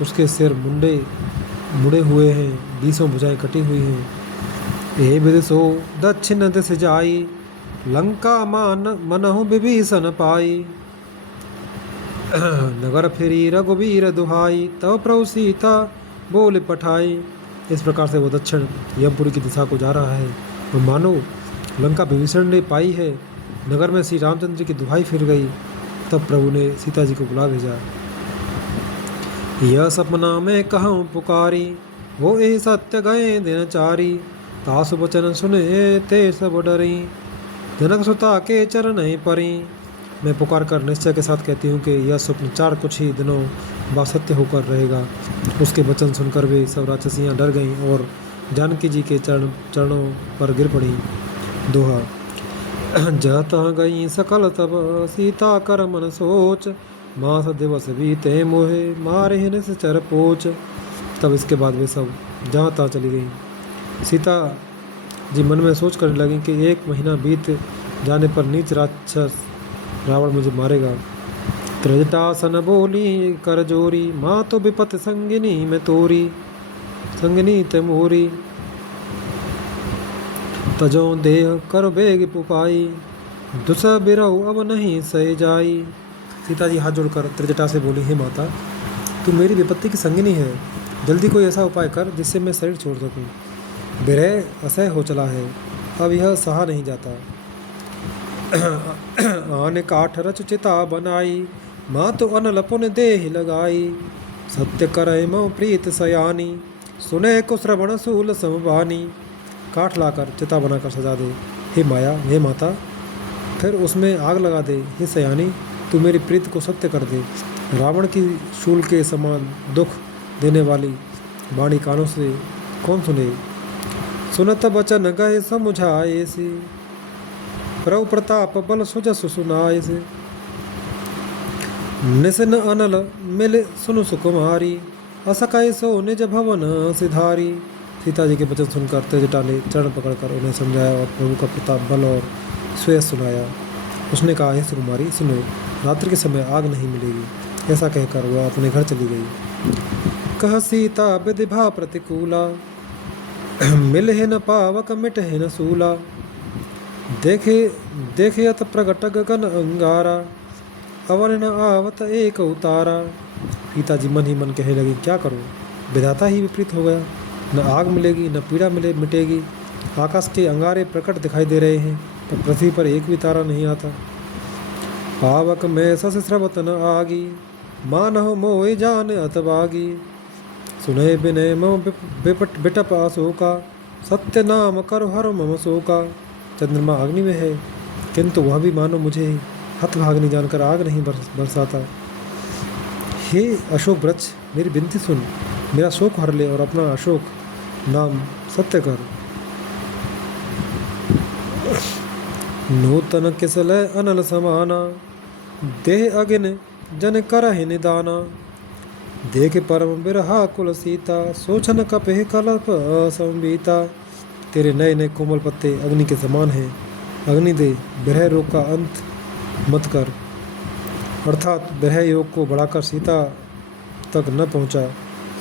उसके सिर मुड़े हुए हैं, 20 भुजाएं कटी हुई हैं। ए विदिशो दक्षिण दिश जाई, लंका मनहु विभीषण पाई, नगर फिरी रघुवीर दुहाई, तव प्रभु सीता बोल पठाई। इस प्रकार से वो दक्षिण यमपुरी की दिशा को जा रहा है और मानो लंका विभीषण ने पाई है। नगर में श्री रामचंद्र की दुहाई फिर गई। तब प्रभु ने सीता जी को बुला भेजा। यह सपना में कहूँ पुकारी, वो ए सत्य गए दिनचारी, तासु वचन सुने ते सब डरी, जनक सुता के चरण परी। मैं पुकार कर निश्चय के साथ कहती हूँ कि यह स्वप्न 4 कुछ ही दिनों बाद सत्य होकर रहेगा। उसके वचन सुनकर वे सब राक्षसियाँ डर गईं और जानकी जी के चरणों पर गिर पड़ी। दोहा। जत गई सकल तब, सीता कर मन सोच, मास दिवस बीते मोहे, मारे निश्चर पोच। तब इसके बाद वे सब जहाँ तहाँ चली गईं। सीता जी मन में सोच करने लगी कि 1 महीना बीत जाने पर नीच राक्षस रावण मुझे मारेगा। त्रिजटासन बोली कर जोरी, माँ तो विपत संगिनी में तोरी, संगिनी ते मोरी, तजो देह कर बेग पुपाई, दुस बिरऊ अब नहीं सह जाई। सीता जी हाथ जोड़कर त्रिजटा से बोली, हे माता, तू मेरी विपत्ति की संगिनी है, जल्दी कोई ऐसा उपाय कर जिससे मैं शरीर छोड़ सकूं। विरह असह्य हो चला है, अब यह सहा नहीं जाता। आन काठ रच चिता बनाई, माँ तो अनल पुन देह लगाई, सत्य करे मो प्रीत सयानी, सुने को श्रवण सूल समबानी। काठ लाकर चिता बनाकर सजा दे हे माया, हे माता, फिर उसमें आग लगा दे हे सयानी, तू मेरी प्रीत को सत्य कर दे। रावण की शूल के समान दुख देने वाली वाणी कानों से कौन सुने। सुनत बचन गए समुझाए से, प्रभु प्रताप बल सुजस सुनाए से, निसन अनल मिल सुनु सुकुमारी, असकै सो निज भवन सिधारी। सीता जी के वचन सुनकर त्रिजटा ने चरण पकड़कर उन्हें समझाया और प्रभु का प्रताप बल और श्रेय सुनाया। उसने कहा, हे सुकुमारी सुनो, रात्रि के समय आग नहीं मिलेगी। ऐसा कहकर वह अपने घर चली गई। कह सीता विधिभा प्रतिकूला, मिलहे न पावक मिटहे न सूला, देखे अत प्रगट गगन अंगारा, अवन न आवत एक उतारा। सीता जी मन ही मन कहने लगी, क्या करूं, विधाता ही विपरीत हो गया। न आग मिलेगी न पीड़ा मिटेगी। आकाश के अंगारे प्रकट दिखाई दे रहे हैं पर पृथ्वी पर एक भी तारा नहीं आता। पावक में सस स्रवत न आगी, मानह मोए जान अतबागी, सुने बिने मम बिटप अशोका, सत्य नाम कर हर मम शोका। चंद्रमा अग्नि में है किंतु वह भी मानो मुझे हतभाग्नि जानकर आग नहीं बरसाता। हे अशोक वृक्ष, मेरी विनती सुन, मेरा शोक हर ले और अपना अशोक नाम सत्य कर। नूतन किसल अनल समाना, देह अगिन जन करहि निदाना। देख परम बिरहा कुल सीता, सोचन कपि कलप संबीता। तेरे नए नए कोमल पत्ते अग्नि के समान हैं, अग्नि दे बिरह रोग का अंत मत कर। अर्थात बिरह योग को बढ़ाकर सीता तक न पहुंचा।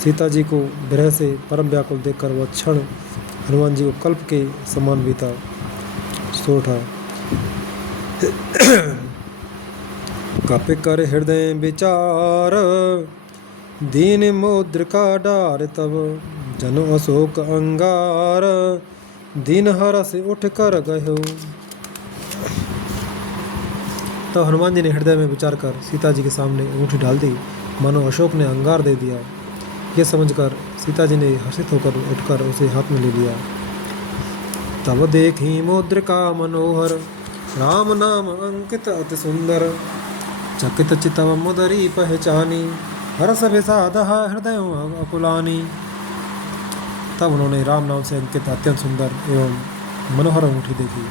सीता जी को विरह से परम व्याकुल देखकर वह क्षण हनुमान जी को कल्प के समान बीता। सोठा कपि कर हृदय विचार, दीन मुद्रिका डार तब। जनु अशोक अंगार, दीन हरस उठ कर गयो। तो हनुमान जी ने हृदय में विचार कर सीता जी के सामने अंगूठी डाल दी, मानो अशोक ने अंगार दे दिया। यह समझकर सीता जी ने हर्षित होकर उठकर उसे हाथ में ले लिया। तब देखी मुद्रिका मनोहर, राम नाम अंकित अति सुंदर। चकित चितव मुदरी पहचानी, हरस विषाद हृदय अकुलानी। तब उन्होंने राम नाम से अंकित अत्यंत सुंदर एवं मनोहर अंगूठी देखी।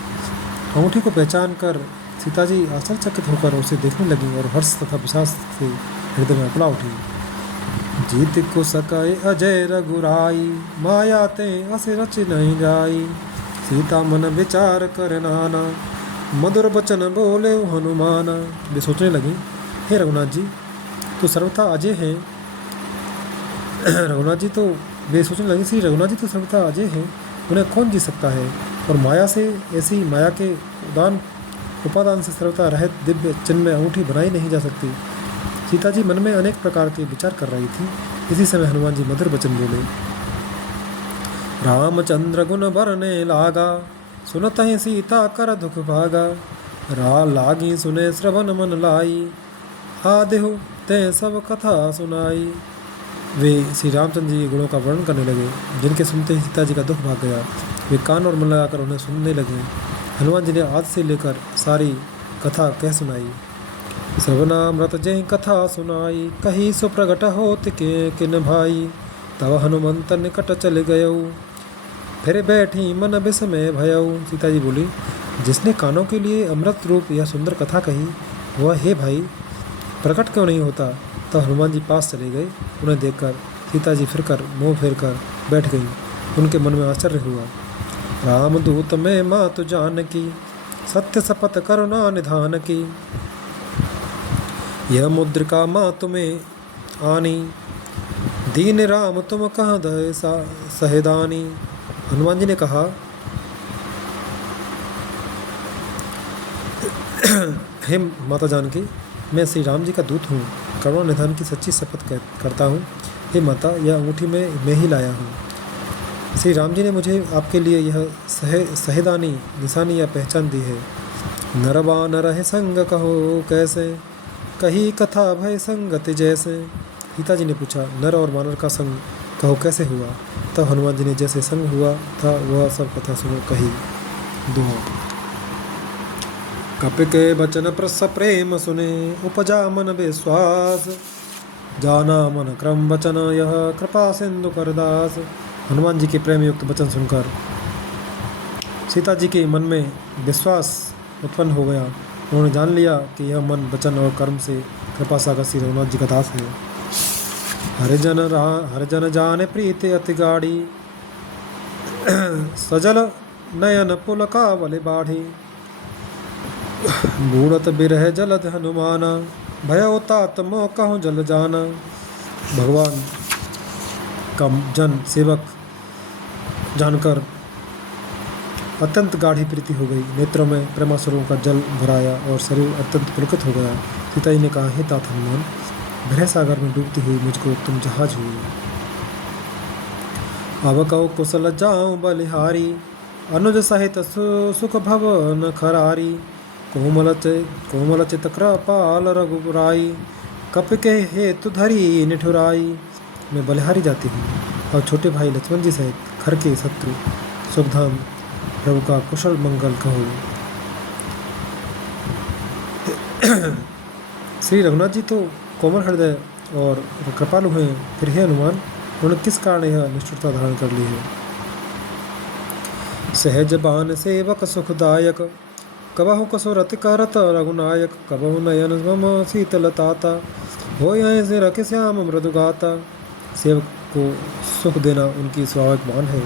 अंगूठी को पहचान कर सीता जी आश्चर्यचकित होकर उसे देखने लगी और हर्ष तथा विषाद से हृदय में अकुला उठी। जीत को सकय अजय रघुराई, माया ते अस रच नहीं जाई। सीता मन विचार कर नाना, मधुर वचन बोले हनुमाना। वे सोचने लगी, हे रघुनाथ जी तो सर्वथा अजय हैं। रघुनाथ जी तो वे सोचने लगी, श्री रघुनाथ जी तो सर्वथा अजय हैं, उन्हें कौन जीत सकता है। और माया से ऐसी माया के उपादान से सर्वथा रहित दिव्य चिन्ह में अंगूठी बनाई नहीं जा सकती। सीता जी मन में अनेक प्रकार के विचार कर रही थी। इसी समय हनुमान जी मधुर वचन बोले। रामचंद्र गुण बरने लागा, सुनत ही सीता कर दुख भागा। रा लागी सुने श्रवण मन लाई, आदेहु ते सब कथा सुनाई। वे श्री रामचंद्र जी के गुणों का वर्णन करने लगे, जिनके सुनते ही सीता जी का दुख भाग गया। वे कान और मन लगाकर उन्हें सुनने लगे। हनुमान जी ने आदि से लेकर सारी कथा कह सुनाई। श्रवणामृत जय कथा सुनाई, कही सो प्रगट होत के किन भाई। तब हनुमंत निकट चल गयो, फिर बैठी मन विस्मय भयऊ। सीता जी बोली, जिसने कानों के लिए अमृत रूप यह सुंदर कथा कही, वह हे भाई प्रकट क्यों नहीं होता। तब हनुमान जी पास चले गए। उन्हें देखकर सीता जी फिरकर मुँह फेर कर बैठ गई। उनके मन में आश्चर्य हुआ। रामदूत में मातु जानकी, सत्य शपथ करुणा निधान की। यह मुद्रिका मातु में आनी, दीन राम तुम कहाँ दय सहेदानी। हनुमान जी ने कहा, हे माता जानकी, मैं श्री राम जी का दूत हूँ, करुणा निधान की सच्ची शपथ करता हूँ। हे माता, यह अंगूठी मैं ही लाया हूँ। श्री राम जी ने मुझे आपके लिए यह सहेदानी निशानी या पहचान दी है। नरवा न रहे संग कहो कैसे, कही कथा भय संगत जैसे। सीता जी ने पूछा, नर और वानर का संग कहो कैसे हुआ। तब हनुमान जी ने जैसे संग हुआ था वह सब कथा सुनो कही। दोहा कपि के बचन प्रस प्रेम सुने, उपजा मन विश्वास। जाना मन क्रम वचन यह, कृपा सिंधु करदास। हनुमान जी के प्रेम युक्त वचन सुनकर सीता जी के मन में विश्वास उत्पन्न हो गया। उन्होंने जान लिया कि यह मन वचन और कर्म से कृपा सागर श्री रघुनाथ जी का दास है। हरिजन जाने प्रीति अति गाढ़ी, सजल नयन पुल कावल बाढ़ी। बूढ़त बिरह जलद हनुमाना, भयो तात मोह कहूँ जल जाना। भगवान का जन सेवक जानकर अत्यंत गाढ़ी प्रीति हो गई। नेत्रों में प्रेमासुरों का जल भराया और शरीर अत्यंत पुलकित हो गया। सीता जी ने कहा, हे तात हनुमान, भय सागर में डूबती हुई मुझको तुम जहाज हुई। अब कहो कुशल जाऊं बलिहारी, अनुज सहित सुख भवन खरारी। कोमल चित कृपाल रघुराई, कपि के हेतु धरी निठुराई। मैं बलिहारी जाती हूँ और छोटे भाई लक्ष्मण जी सहित घर के शत्रु सुखधाम प्रभु का कुशल मंगल कहो। श्री रघुनाथ जी तो कोमल हृदय और कृपालु हैं, फिर हे हनुमान, उन्होंने किस कारण यह निष्ठुरता धारण कर ली है। सहज बान सेवक सुखदायक, कबहु कसुरति करत रघुनायक, कबहु नयन मम शीतल ताता, हो यहीं से रख श्याम मृदु गाता। सेवक को सुख देना उनकी स्वाभाविक मान है।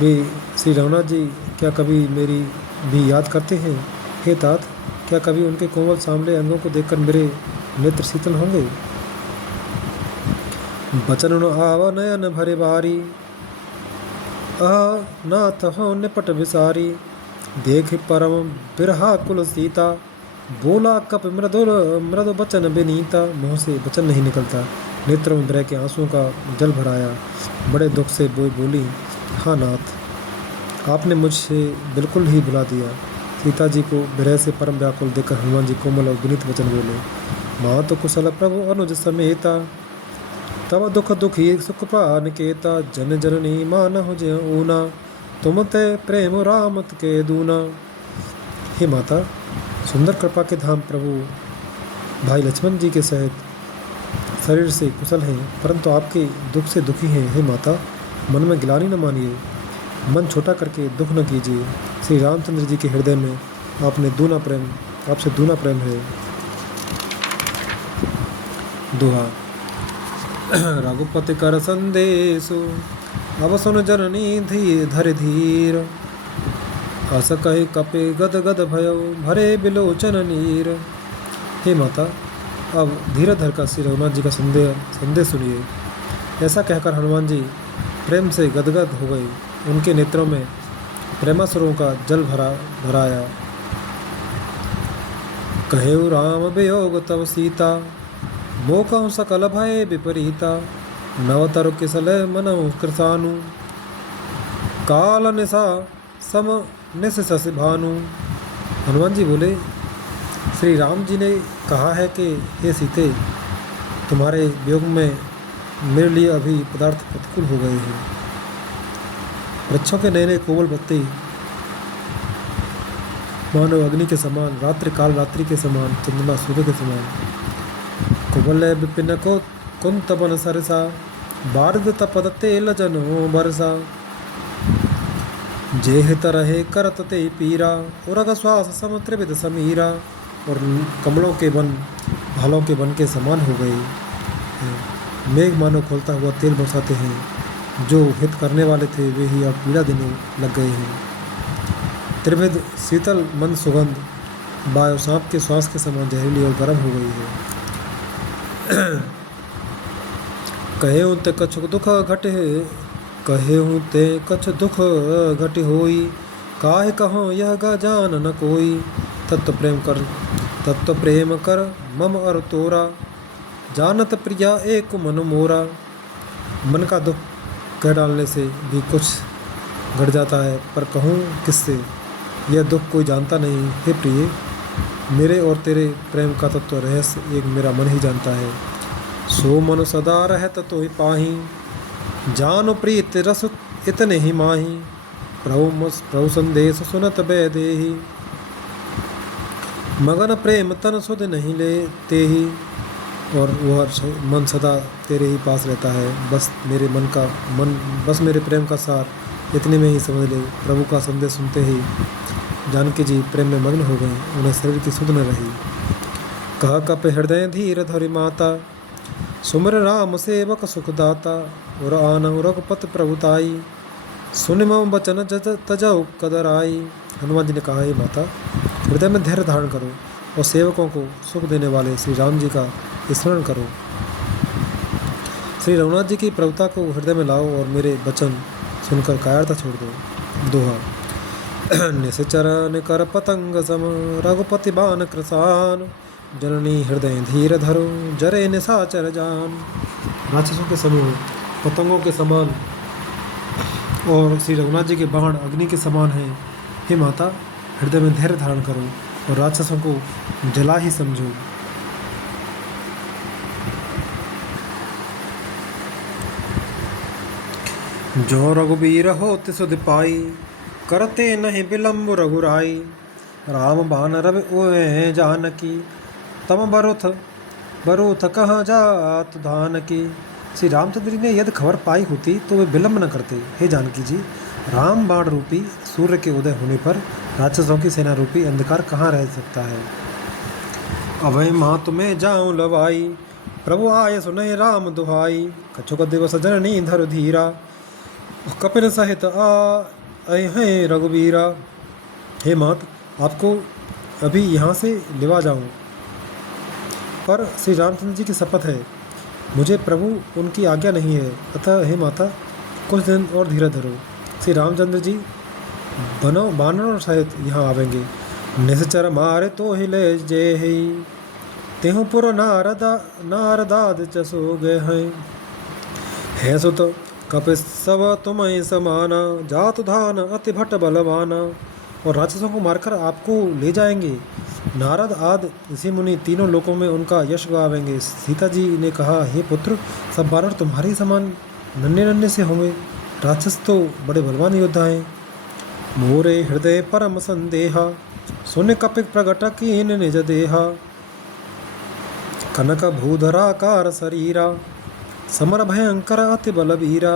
वे श्री रघुनाथ जी क्या कभी मेरी भी याद करते हैं? हे तात, क्या कभी उनके कोमल सांवले अंगों को देखकर मेरे नेत्र शीतल होंगे? बचन न आव नयन भरे बारी, नाथ हो निपट विसारी। देख परम बिरहा कुल सीता, बोला कप मृदु मृदु बचन बेनीता। मुँह से वचन नहीं निकलता, नेत्रों में बह के आंसुओं का जल भराया। बड़े दुख से बोली, हाँ नाथ, आपने मुझसे बिल्कुल ही भुला दिया। सीता जी को विरह से परम व्याकुल देखकर हनुमान जी कोमल और विनीत वचन बोले, माँ तो कुशल प्रभु अनुज समेता, तब दुख दुखी सुख प्राण केता। जन जननी मानहु ज्यों ऊना, तुम ते प्रेम रामत के दूना। हे माता, सुंदर कृपा के धाम प्रभु भाई लक्ष्मण जी के सहित शरीर से कुशल हैं, परंतु आपके दुख से दुखी हैं। हे माता, मन में गिलानी न मानिए, मन छोटा करके दुख न कीजिए। श्री रामचंद्र जी के हृदय में आपसे दूना प्रेम है। दोहा। रघुपति कर संदेशु, अब सुन जननी धर धीर। अस कहे कपे गद गद भयो, भरे बिलोचन नीर। हे माता, अब धीरे धर कर श्री रघुनाथ जी का संदेश सुनिए। ऐसा कहकर हनुमान जी प्रेम से गदगद हो गए। उनके नेत्रों में प्रेमासुरों का जल भराया। कहेउ राम वियोग तव सीता, मोकहु सकल भय विपरीता। नवतरु किसल मनहु कृसानु, काल निशा सम निश शशि भानु। हनुमान जी बोले, श्री राम जी ने कहा है कि हे सीते, तुम्हारे वियोग में मेरे लिए अभी पदार्थ प्रतिकूल हो गए हैं। वृक्षों के नए नए कोमल पत्ते मानो अग्नि के समान, रात्रि काल रात्रि के समान, चंद्रमा सूर्य के समान। कुबल विपिन को कुंत बन सरसा, बारद तपद तेल जनो बरसा। जेहित रहे करत ते पीरा, उरग श्वास सम त्रिविध समीरा। और कमलों के वन भालों के वन के समान हो गए। मेघ मानो खोलता हुआ तेल बरसाते हैं। जो हित करने वाले थे वे ही अब पीड़ा देने लग गए हैं। त्रिविध शीतल मंद सुगंध वायु सांप के श्वास के समान जहरीली और गर्म हो गई है। कहे हूँ ते कछु दुख घटे, कहे हूँ ते कछु दुख घटे होई। काहे कहो यह गा जान न कोई, तत्व प्रेम कर मम अर तोरा। जानत प्रिया एक मन मोरा। मन का दुख कह डालने से भी कुछ घट जाता है, पर कहूँ किससे, यह दुख कोई जानता नहीं। हे प्रिय, मेरे और तेरे प्रेम का तत्व रहस्य एक मेरा मन ही जानता है। सो मन सदा रहत तो ही पाही, जानो प्रीत रस इतने ही माही। प्रभु संदेश सुनत बैदेही, मगन प्रेम तन सुध नहीं लेते ही। और वह मन सदा तेरे ही पास रहता है। बस मेरे प्रेम का सार इतने में ही समझ ले। प्रभु का संदेश सुनते ही जानकी जी प्रेम में मग्न हो गए, उन्हें शरीर की सुध न रही। कह कप हृदय धीर धरि माता, सुमर राम सेवक सुखदाता। और आनहु रघुपति प्रभुताई, सुन मम बचन तजौ कदर आई। हनुमान जी ने कहा, हे माता, हृदय में धैर्य धारण करो और सेवकों को सुख देने वाले श्री राम जी का स्मरण करो। श्री रघुनाथ जी की प्रभुता को हृदय में लाओ और मेरे वचन सुनकर कायरता छोड़ दो। दोहा। निश्चरण कर पतंग सम, रघुपति बान कृसान। जननी हृदय धीर धरो, जरे निशाचर जान। राक्षसों के समूह पतंगों के समान और श्री रघुनाथ जी के बाण अग्नि के समान हैं। हे माता, हृदय में धैर्य धारण करो और राक्षसों को जला ही समझो। जो रघुबीर होत सुध पाई, करते नहीं विलम्ब रघुराई। राम बान रवि ओए जानकी, तम बरुथ कहाँ जात धान की। श्री रामचंद्र जी ने यदि खबर पाई होती तो वे विलम्ब न करते। हे जानकी जी, राम बाण रूपी सूर्य के उदय होने पर राक्षसों की सेना रूपी अंधकार कहाँ रह सकता है। अभय माँ तुम्हें जाऊं लवाई, प्रभु आय सुनहि राम दुहाई। कछुक दिवस जननी धरु धीरा, कपिल सहित आए हैं रघुबीरा। हे मात, आपको अभी यहाँ से लिवा जाऊं, पर श्री रामचंद्र जी की शपथ है, मुझे प्रभु उनकी आज्ञा नहीं है। अतः हे माता, कुछ दिन और धीरज धरो। श्री रामचंद्र जी बनो बानरों सहित यहाँ आवेंगे। निश्चर मारे तो ही ले जे ही, तेहु पुर नारदाद चसो गए हैं। है सुत कपि सब तुम्हें समाना, जात धान अति भट्ट बलवाना। और राक्षसों को मारकर आपको ले जाएंगे। नारद आदि ऋषि मुनि तीनों लोकों में उनका यश गावेंगे। सीता जी ने कहा, हे पुत्र, सब बानर तुम्हारे समान नन्हे नन्हे से होंगे, राक्षस तो बड़े बलवान योद्धा हैं। मोरे हृदय परम संदेहा, सुन कपिक प्रगट कीन निज देहा। कनक भूधराकार शरीरा, समर भयंकर अति बलबीरा।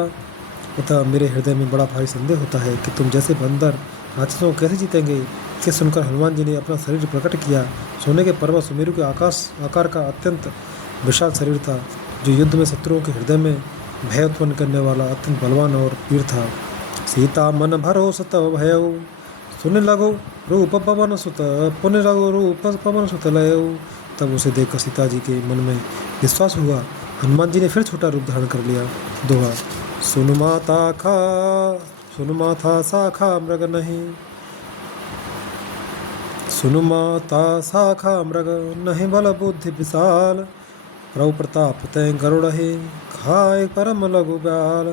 अतः मेरे हृदय में बड़ा भारी संदेह होता है कि तुम जैसे बंदर राक्षसों को कैसे जीतेंगे। इसे सुनकर हनुमान जी ने अपना शरीर प्रकट किया। सोने के पर्वत सुमेरु के आकार का अत्यंत विशाल शरीर था, जो युद्ध में शत्रुओं के हृदय में भय उत्पन्न करने वाला अत्यंत बलवान और वीर था। सीता मन भरोस तव भयऊ, सुन लगो रूप पवन सुत, पुण्य लगो रूप पवन सुत लयऊ। तब उसे देखकर सीता जी के मन में विश्वास हुआ। हनुमान जी ने फिर छोटा रूप धारण कर लिया। दोहा। सुन माता शाखा मृग नहीं, सुन माता शाखा मृग नहीं बल बुद्धि विशाल। प्रभु प्रताप तय गरुड़ है, खाए परम लघु ब्याल।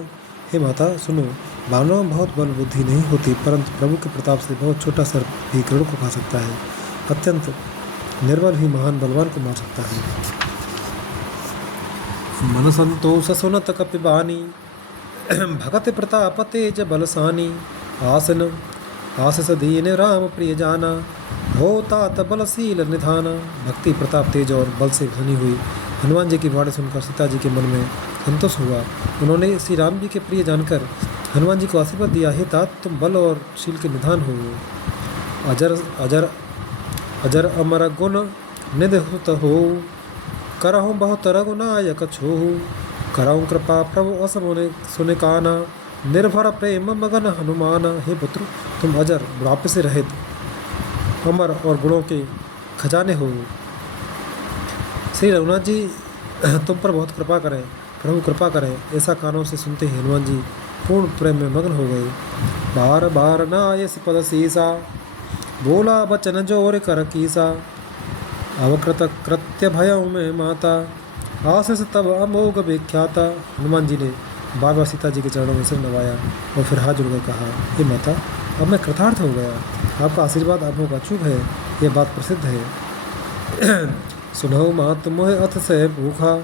हे माता सुनो, बानरों में बहुत बल बुद्धि नहीं होती, परंतु प्रभु के प्रताप से बहुत छोटा सर्प भी गरुड़ को खा सकता है। अत्यंत निर्बल ही महान बलवान को मार सकता है। मन संतोष सुनत कपिबानी, भगत प्रताप तेज बलसानी। आसिस दीन राम प्रिय जाना, हो तात बलशील निधाना। भक्ति प्रताप तेज और बल से धनी हुई हनुमान जी की वाणी सुनकर सीता जी के मन में संतोष हुआ। उन्होंने श्री राम जी के प्रिय जानकर हनुमान जी को आशीर्वाद दिया, हे तात, तुम बल और शील के निधान हो। अजर अमर गुण निध हो, करहूँ बहुत रघुनायक छोहू। करहूँ कृपा प्रभु असमुने सुने काना, निर्भर प्रेम मगन हनुमाना। हे पुत्र, तुम अजर बुढ़ापे से रहित अमर और गुणों के खजाने हो। श्री रघुनाथ जी तुम पर बहुत कृपा करें, प्रभु कृपा करें। ऐसा कानों से सुनते ही हनुमान जी पूर्ण प्रेम में मग्न हो गए। बार बार नायस पद सीसा, बोला बचन जोर कर कीसा। अवकृत कृत्य भयऊ में माता, आशीष तब अमोघ विख्याता। हनुमान जी ने बार बार सीता जी के चरणों में सिर नवाया और फिर हाथ जोड़कर कहा, हे माता, अब मैं कृतार्थ हो गया। आपका आशीर्वाद आप का अचूक है, यह बात प्रसिद्ध है। सुनहु मात मोह अथ से भूखा,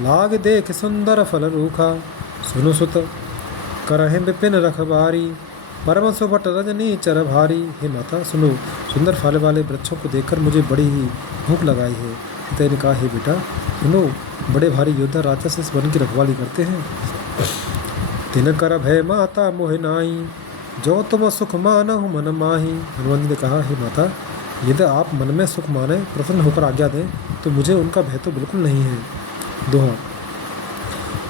लाग देख सुंदर फल रूखा। सुनु सुत करहि विपिन रखबारी, परम सुभट रजनी चर भारी। हे माता सुनो, सुंदर फल वाले वृक्षों को देखकर मुझे बड़ी ही भूख लगाई है। सीता ने कहा, हे बेटा सुनो, बड़े भारी योद्धा राक्षस इस वन की रखवाली करते हैं। तिन कर भय माता मोह नाई, जो तुम सुख मानहु मन माही। हनुमान जी ने कहा, हे माता, यदि आप मन में सुख माने, प्रसन्न होकर आज्ञा दें, तो मुझे उनका भय तो बिल्कुल नहीं है। दोहा।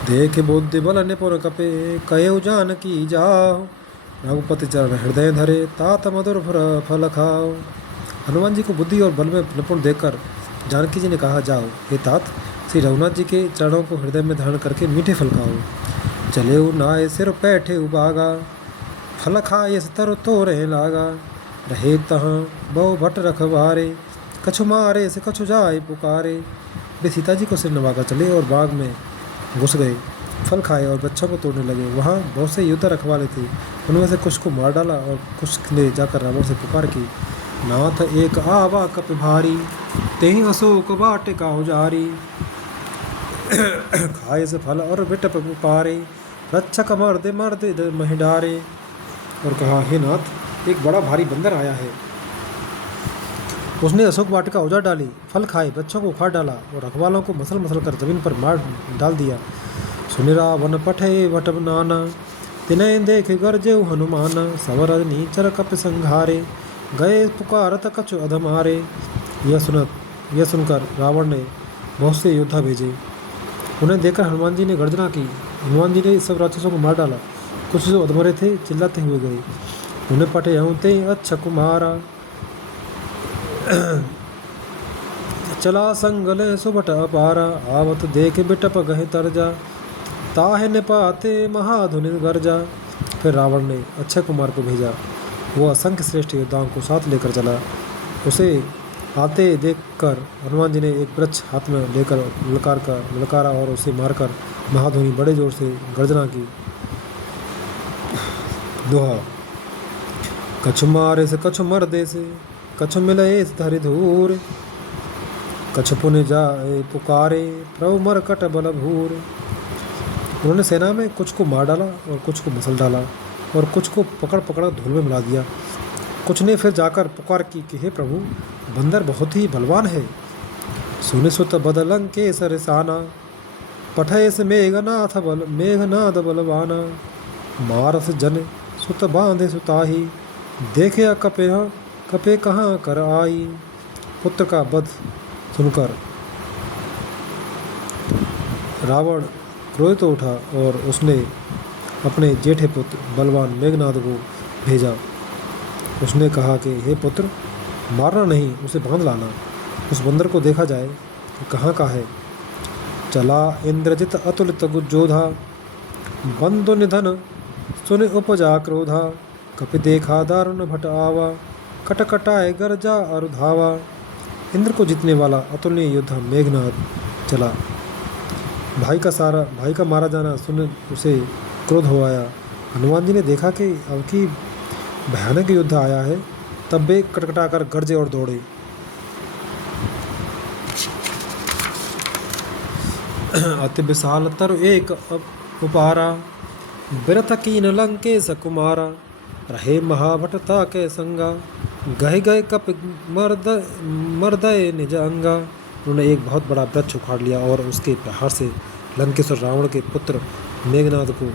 देख बुद्धि बल निपुण कपे, कयो जान की जाओ। रघुपति चरण हृदय धरे, तात मधुर फल खाओ। हनुमान जी को बुद्धि और बल में निपुण देखकर जानकी जी ने कहा, जाओ हे तात, श्री रघुनाथ जी के चरणों को हृदय में धारण करके मीठे फल खाओ। चले नाय सिर बैठे उबागा, फल खाए तर तो रहे लागा। रहे तहाँ बहु भट्ट रखवारे, कछु मारे से कछु जाए पुकारे। वे सीता जी को सिर नवाकर चले और बाग में घुस गए, फल खाए और बच्चों को तोड़ने लगे। वहाँ बहुत से योद्धा रखवाले थे, उनमें से कुछ को मार डाला और कुछ ने जाकर रावण से पुकार की, नाथ एक आवा कप भारी, तेहि अशोक वाटिका उजारी। खाए से फल और विटप पुकारे, रक्षक मर्दे मर्दे महिडारे। और कहा, हे नाथ, एक बड़ा भारी बंदर आया है। उसने अशोक वाटिका उजाड़ डाली, फल खाए, बच्चों को उखाड़ डाला और रखवालों को मसल मसल कर जमीन पर मार डाल दिया। सुनिरा वन पठे वटब नाना, तिनय देख गरजेउ हनुमाना। सवर नीचर कप संघारे, गए पुकारत कछु अधमारे। यह सुनकर रावण ने बहुत से योद्धा भेजे। उन्हें देखकर हनुमान जी ने गर्जना की। हनुमान जी ने सब राक्षसों को मार डाला। कुछ जो अधमरे थे चिल्लाते हुए गए। उन्हें पटे ते अच्छा कुमारा, चला संगले सुबट अपारा। आवत देख बिटप गहे तरजा, ताहे ने पाते महाधुनि गर्जा। फिर रावण ने अक्षय कुमार को भेजा। वो असंख्य श्रेष्ठ योद्धाओं को साथ लेकर चला। उसे आते देखकर हनुमान जी ने एक वृक्ष हाथ में लेकर ललकारा और उसे मारकर महाधुनि बड़े जोर से गर्जना की। दोहा। कछु मारे से कछु मर दे से, कछु मिले धरि धूर। कछु पुनि जाए पुकारे, प्रभु मरकट बल भूर। उन्होंने सेना में कुछ को मार डाला और कुछ को मसल डाला और कुछ को पकड़ पकड़ धूल में मिला दिया। कुछ ने फिर जाकर पुकार की कि हे प्रभु, बंदर बहुत ही बलवान है। सुनि सुत बदलंग के सरसाना, पठयस मेघनाद बलवाना। मारस जन सुत बांधे सुताही, देखे कपे कहाँ कर आई। पुत्र का वध सुनकर रावण क्रोधित उठा और उसने अपने जेठे पुत्र बलवान मेघनाद को भेजा। उसने कहा कि हे पुत्र, मारना नहीं, उसे बांध लाना। उस बंदर को देखा जाए कि कहाँ का है। चला इंद्रजित अतुलित जोधा, बंधु निधन सुनि उपजा क्रोधा। कपि देखा दारुण भट आवा, कटकटाए गरजा अरुधावा। इंद्र को जीतने वाला अतुलनीय योद्धा मेघनाद चला। भाई का मारा जाना सुन उसे क्रोध हो आया। हनुमान जी ने देखा कि अब की भयानक योद्धा आया है, तब वे कटकटाकर गरजे और दौड़े। अति विशाल तरु एक उपारा, बिरथ कीन लंकेश कुमारा। रहे महाभटता के संगा, गहे गए कप मर्दय निज अंगा। उन्होंने एक बहुत बड़ा वृक्ष उखाड़ लिया और उसके प्रहार से लंकेश्वर रावण के पुत्र मेघनाद को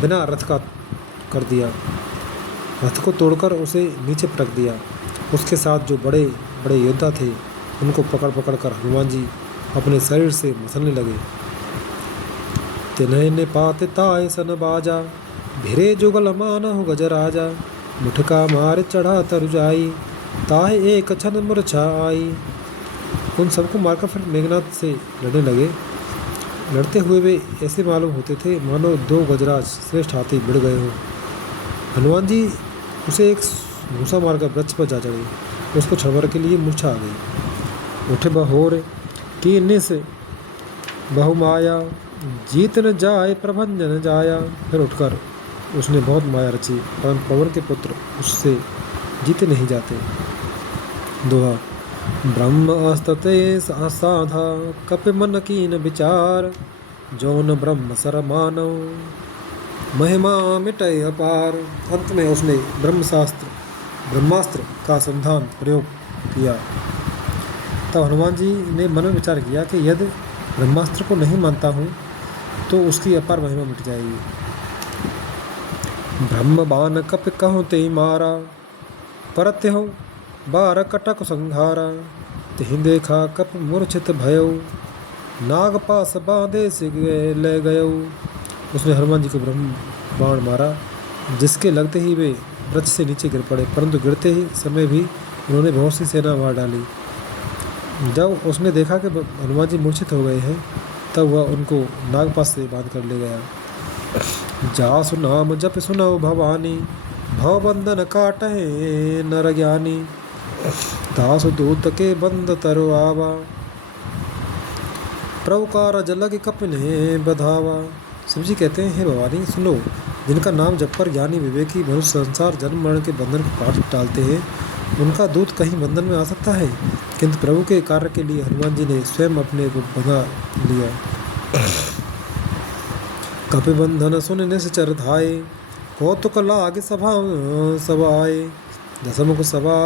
बिना रथ का कर दिया। रथ को तोड़कर उसे नीचे पटक दिया। उसके साथ जो बड़े बड़े योद्धा थे उनको पकड़ पकड़ कर हनुमान जी अपने शरीर से मसलने लगे। तिन्हें ने पाते ताय सन बाजा, भिरे जुगल मानहु गजराजा। मुठका मार चढ़ा तरु जाई, ताहे एक क्षण मूर्छा आई। उन सबको मारकर फिर मेघनाद से लड़ने लगे। लड़ते हुए वे ऐसे मालूम होते थे मानो दो गजराज श्रेष्ठ हाथी भिड़ गए हों। हनुमान जी उसे एक घूसा मारकर वृक्ष पर जा चढ़े। उसको छड़वर के लिए मूर्छा आ गई। उठे बहोर की निस बहुमाया, जीत न जाए प्रभंजन जाया। फिर उठकर उसने बहुत माया रची, परंतु पवन के पुत्र उससे जीते नहीं जाते। दोहा। ब्रह्म अस्तते साधा, कपि मन कीन विचार। जौन ब्रह्म सर मानव, महिमा मिटय अपार। अंत में उसने ब्रह्मास्त्र का संधान प्रयोग किया। तब हनुमान जी ने मन में विचार किया कि यदि ब्रह्मास्त्र को नहीं मानता हूँ तो उसकी अपार महिमा मिट जाएगी। ब्रह्म बान कपि कहूँ ते मारा, परत्य हो बार कटक संघारा। तिहि देखा कप मूर्छित भयो, नाग पास बांधे से ले गयो। उसने हनुमान जी को ब्रह्म बाण मारा, जिसके लगते ही वे वृक्ष से नीचे गिर पड़े, परंतु गिरते ही समय भी उन्होंने बहुत सी सेना मार डाली। जब उसने देखा कि हनुमान जी मूर्छित हो गए हैं, तब वह उनको नागपास से बांध कर ले गया। जासु नाम जप सुनो भवानी, भवबंधन काटहे नर ज्ञानी। दासु दूत के बंद तरु आवा, प्रभु कारज लग कपिने बधावा। शिव जी कहते हैं, हे भवानी सुनो, जिनका नाम जप कर ज्ञानी विवेकी मनुष्य संसार जन्म मरण के बंधन को काट डालते हैं, उनका दूत कहीं बंधन में आ सकता है। किंतु प्रभु के कार्य के लिए हनुमान जी ने स्वयं अपने को बंधा लिया। कपि बंधन सुन निश्चर धाये, कौतुक लाग सभा आए। दसमुख सभा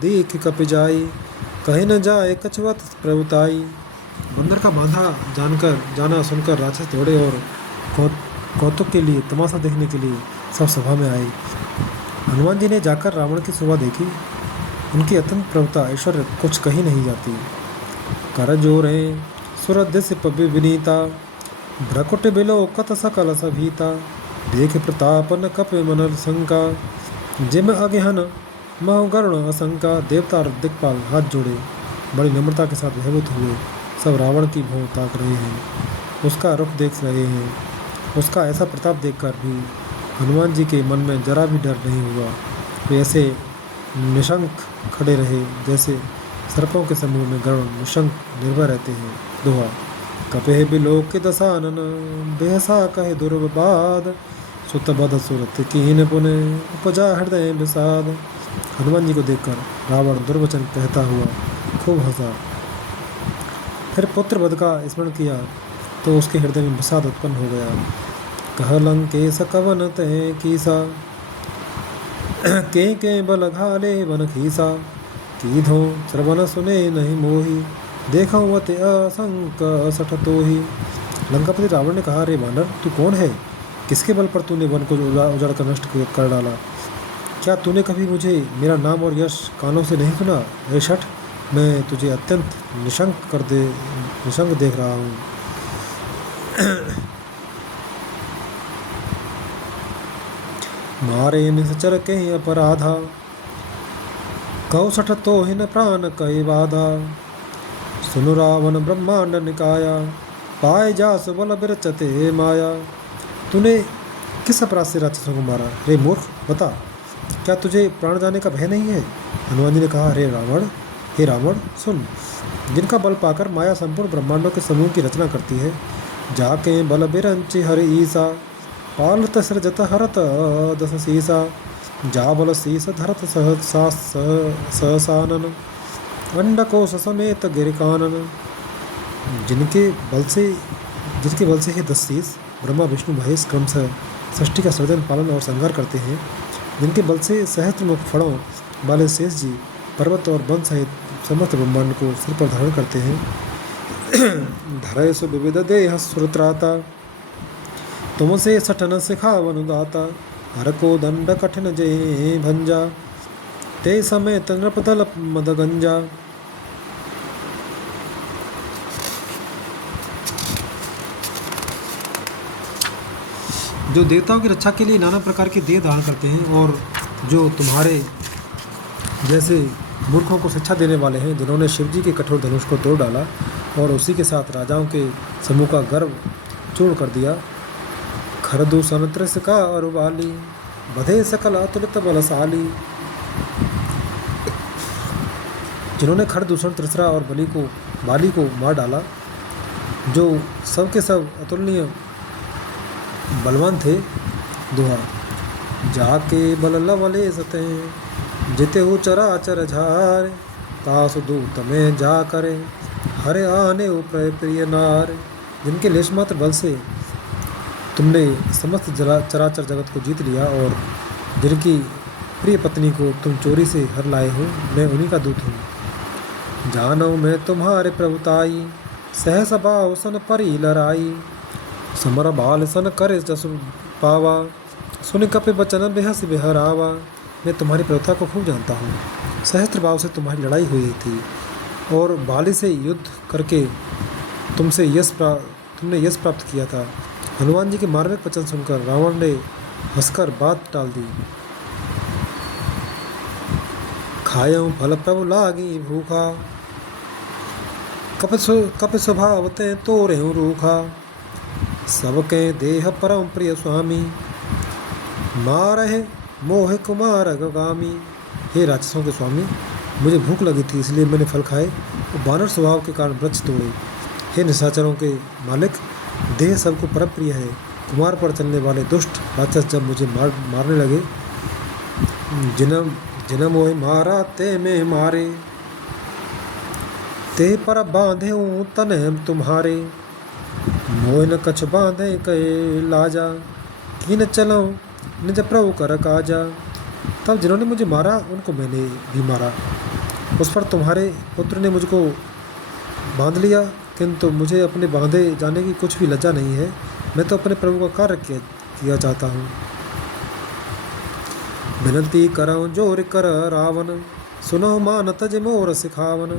देख कपि जाई, कहीं न जाए कछुवत प्रभुताई। बंदर का बांधा जाना सुनकर राक्षस दौड़े और कौतुक के लिए, तमाशा देखने के लिए सब सभा में आए। हनुमान जी ने जाकर रावण की शोभा देखी। उनकी अत्यंत प्रभुता ऐश्वर्य कुछ कही नहीं जाती। कर जोरे सुरद्य से पव्य विनीता, भ्रकुट बिलो कत सकल सभीता, देख प्रताप न कपे मन शंका, जिम अगहन मह गरुण असंका। देवता और दिक्पाल हाथ जोड़े बड़ी नम्रता के साथ भयभीत हुए। सब रावण की भों ताक रहे हैं, उसका रुख देख रहे हैं। उसका ऐसा प्रताप देखकर भी हनुमान जी के मन में जरा भी डर नहीं हुआ। वे ऐसे निशंक खड़े रहे जैसे सर्पों के समूह में गरुड़ निशंक निर्भय रहते हैं। दोहा। कपे बिलोक के दसानन, बेहसा कहे दुर्बाद, सुत बद सुरत कीन पुने, उपजा हृदय विषाद। हनुमान जी को देखकर रावण दुर्वचन कहता हुआ खूब हंसा। फिर पुत्र वध का स्मरण किया तो उसके हृदय में विषाद उत्पन्न हो गया। कह लंकेश कवन तय कीसा, के बल घाले वन खीसा, कीधो श्रवण सुने नहीं मोही, देखो अति असंक सठ तोही। लंकापति रावण ने कहा, रे वानर, तू कौन है? किसके बल पर तूने वन को उजाड़ कर नष्ट कर डाला? क्या तूने कभी मुझे मेरा नाम और यश कानों से नहीं सुना? हे शठ, मैं तुझे अत्यंत निशंक देख रहा हूँ। मारे निश्चर के अपराधा, कौ सठ तो हिन प्राण कई बाधा, सुनु रावण ब्रह्मांड निकाया, पाए जास बल बिरचते माया। तूने किस अपराध से राक्षसों को मारा? रे मूर्ख, बता, क्या तुझे प्राण जाने का भय नहीं है? हनुमान जी ने कहा, हे रावण, सुन, जिनका बल पाकर माया संपूर्ण ब्रह्मांडों के समूह की रचना करती है, जाके बल बिरंचि हर ईसा, पालत सृजत हरत दस सीसा, जा बल शीस धरत सहसानन, अंडकोश समेत गिरिकानन। जिनके बल से हे 10 शीस ब्रह्मा विष्णु महेश क्रमशः सृष्टि का सृजन, पालन और संहार करते हैं, जिनके बल से सहस्त्रमुख फड़ों वाले शेष जी पर्वत और वन सहित समस्त ब्रह्मांड को सिर पर धारण करते हैं। धरय सु विविध देह सुरत्राता, तुमसे सठन सिखावन दाता, हर को दंड कठिन जय भंजा, ते समय नृपदल मदगंजा। जो देवताओं की रक्षा के लिए नाना प्रकार के देह धारण करते हैं और जो तुम्हारे जैसे मूर्खों को शिक्षा देने वाले हैं, जिन्होंने शिवजी के कठोर धनुष को तोड़ डाला और उसी के साथ राजाओं के समूह का गर्व चूर्ण कर दिया। खरदूषण त्रिसका और बाली, बधे सकल अतुलित बलशाली। जिन्होंने खरदूषण त्रिसरा और बाली को मार डाला, जो सबके सब अतुलनीय बलवान थे। दोहा। जाके बल लवले सते, जिते हो चराचर झार, तासु दूत में जा करे, हरे आने ऊपर प्रिय नार। जिनके लेश मात्र बल से तुमने समस्त चराचर जगत को जीत लिया और जिनकी प्रिय पत्नी को तुम चोरी से हर लाए हो, मैं उन्हीं का दूत हूँ। जानो मैं तुम्हारे प्रभुताई, सहस भाव सन परी लराई, समर बाल सन करे जसु पावा, सुन कपि बचन बेहस बेहरावा। मैं तुम्हारी प्रभुता को खूब जानता हूँ। सहस्त्र भाव से तुम्हारी लड़ाई हुई थी और बाली से युद्ध करके तुमने यश प्राप्त किया था। हनुमान जी के मार्मिक वचन सुनकर रावण ने हंसकर बात टाल दी। खायं फल प्रभु लागी भूखा, कपि स्वभाव ते तोरे रूखा, सबके देह परम प्रिय स्वामी, मारहे मोह कुमार अगगामी। हे राक्षसों के स्वामी, मुझे भूख लगी थी इसलिए मैंने फल खाए और बानर स्वभाव के कारण वृक्ष तोड़े। हे निशाचरों के मालिक, देह सबको परम प्रिय है। कुमार पर चलने वाले दुष्ट राक्षस जब मुझे मारने लगे, जिन मोह मारा ते में मारे, ते पर बांधे तन तुम्हारे, मोह न कछ बांधे कहे लाजा, कि न चलो निज प्रभु कर काजा। तब जिन्होंने मुझे मारा उनको मैंने भी मारा। उस पर तुम्हारे पुत्र ने मुझको बांध लिया, किंतु मुझे अपने बांधे जाने की कुछ भी लज्जा नहीं है। मैं तो अपने प्रभु का कार्य किया चाहता हूँ। विनती करऊँ जोर कर रावण, सुनो मान तज मोर सिखावन।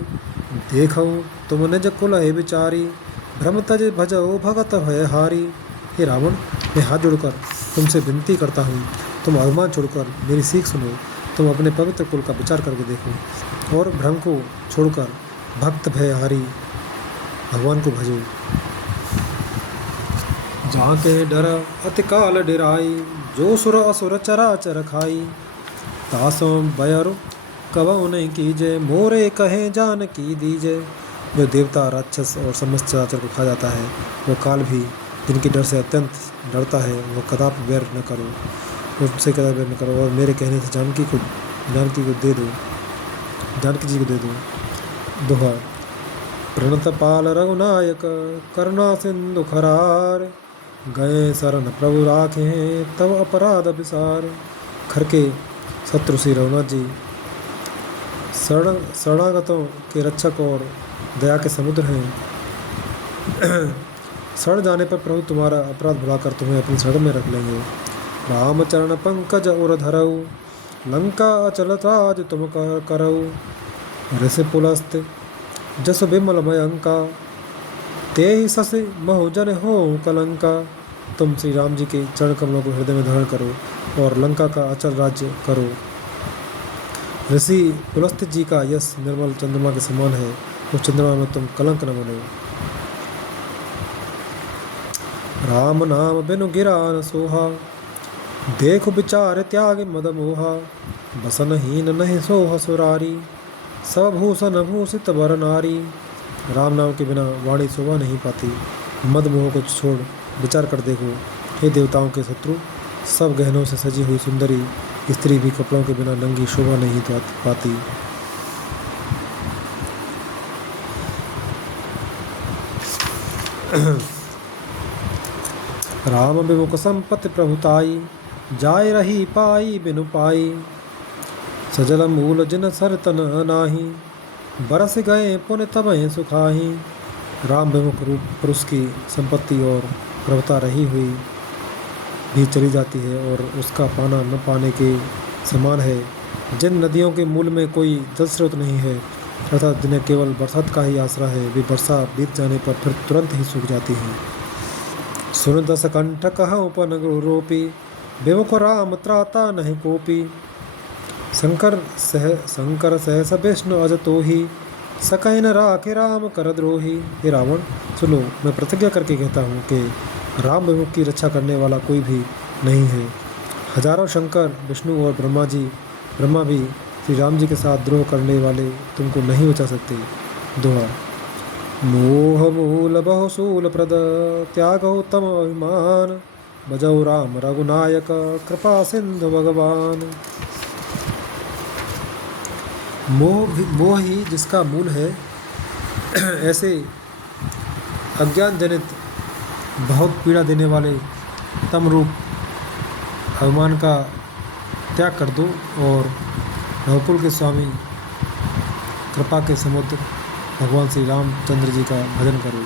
देखो तुम निज कुल है विचारी, भ्रम तज भजो भगत भय हारी। हे रावण, मैं हाथ जोड़कर तुमसे विनती करता हूँ, तुम अभिमान छोड़कर मेरी सीख सुनो। तुम अपने पवित्र कुल का विचार करके देखो और भ्रम को छोड़कर भक्त भयहारी भगवान को भजो। जहाँ के डर अति काल डिराई, जो सुर असुर चराचर खाई। तासों बयरु कबहु नहीं कीजे, मोरे कहे जान की दीजे। जो देवता राक्षस और समस्त चराचर को खा जाता है, वो काल भी जिनके डर से अत्यंत डरता है, वो कदापि व्यर्थ न करो, उससे कदापि व्यर्थ न करो। और मेरे कहने से जानकी को दे दो, जानकी जी को दे दो। दोहा। प्रणत पाल रघुनायक, करुणा सिंधु खरार। गए शरण प्रभु राखे, तब अपराध विसार। खर के शत्रु श्री रघुनाथ जी शरणागतों के रक्षक और दया के समुद्र हैं। शरण जाने पर प्रभु तुम्हारा अपराध भुलाकर तुम्हें अपनी शरण में रख लेंगे। राम चरण पंकज उर धरऊ, लंका अचल राज तुम करऊ। ऋषि पुलस्त जस विमल मयंका, ते ही सस महुजन हो कलंका। तुम श्री राम जी के चरण कमलों को हृदय में धारण करो और लंका का अचल राज्य करो। ऋषि पुलस्त्य जी का यश निर्मल चंद्रमा के समान है, उस चंद्रमा में तुम कलंक न बनो। राम नाम बिनु गिरा न सोहा, देखो विचार त्याग मद मोहा। बसनहीन नहीं सोह सुरारी, सब भूषण भूषित वर नारी। राम नाम के बिना वाणी शोभा नहीं पाती, मद मोह को छोड़ विचार कर देखो। हे देवताओं के शत्रु, सब गहनों से सजी हुई सुंदरी स्त्री भी कपड़ों के बिना नंगी शोभा नहीं पाती। राम विमुख संपत्ति प्रभुताई, जाय रही पाई बिनु पाई। सजल मूल जिन सरतन नाही, बरस गए पुण्य तबहि सुखाही। राम विमुख रूप पुरुष की संपत्ति और प्रभुता रही हुई भी चली जाती है और उसका पाना न पाने के समान है। जिन नदियों के मूल में कोई जल स्रोत नहीं है, अर्थात जिन्हें केवल बरसात का ही आसरा है, वे वर्षा बीत जाने पर फिर तुरंत ही सूख जाती हैं। सुन दस कंठ कहूँ पन रोपी, विमुख राम त्राता नहीं कोपी। शंकर सहस विष्णु अज तो ही, सकई न राखे राम कर द्रोही। हे रावण, सुनो, मैं प्रतिज्ञा करके कहता हूँ कि राम विमुख की रक्षा करने वाला कोई भी नहीं है। हजारों शंकर, विष्णु और ब्रह्मा भी श्री राम जी के साथ द्रोह करने वाले तुमको नहीं बचा सकते। दोहा। मोह मूल बहुसूल प्रद, त्यागो तम अभिमान। बजौ राम रघुनायक, कृपा सिंधु भगवान। मोह ही जिसका मूल है, ऐसे अज्ञान जनित बहुत पीड़ा देने वाले तम रूप अभिमान का त्याग कर दो और रघुकुल के स्वामी कृपा के समुद्र भगवान श्री रामचंद्र जी का भजन करो।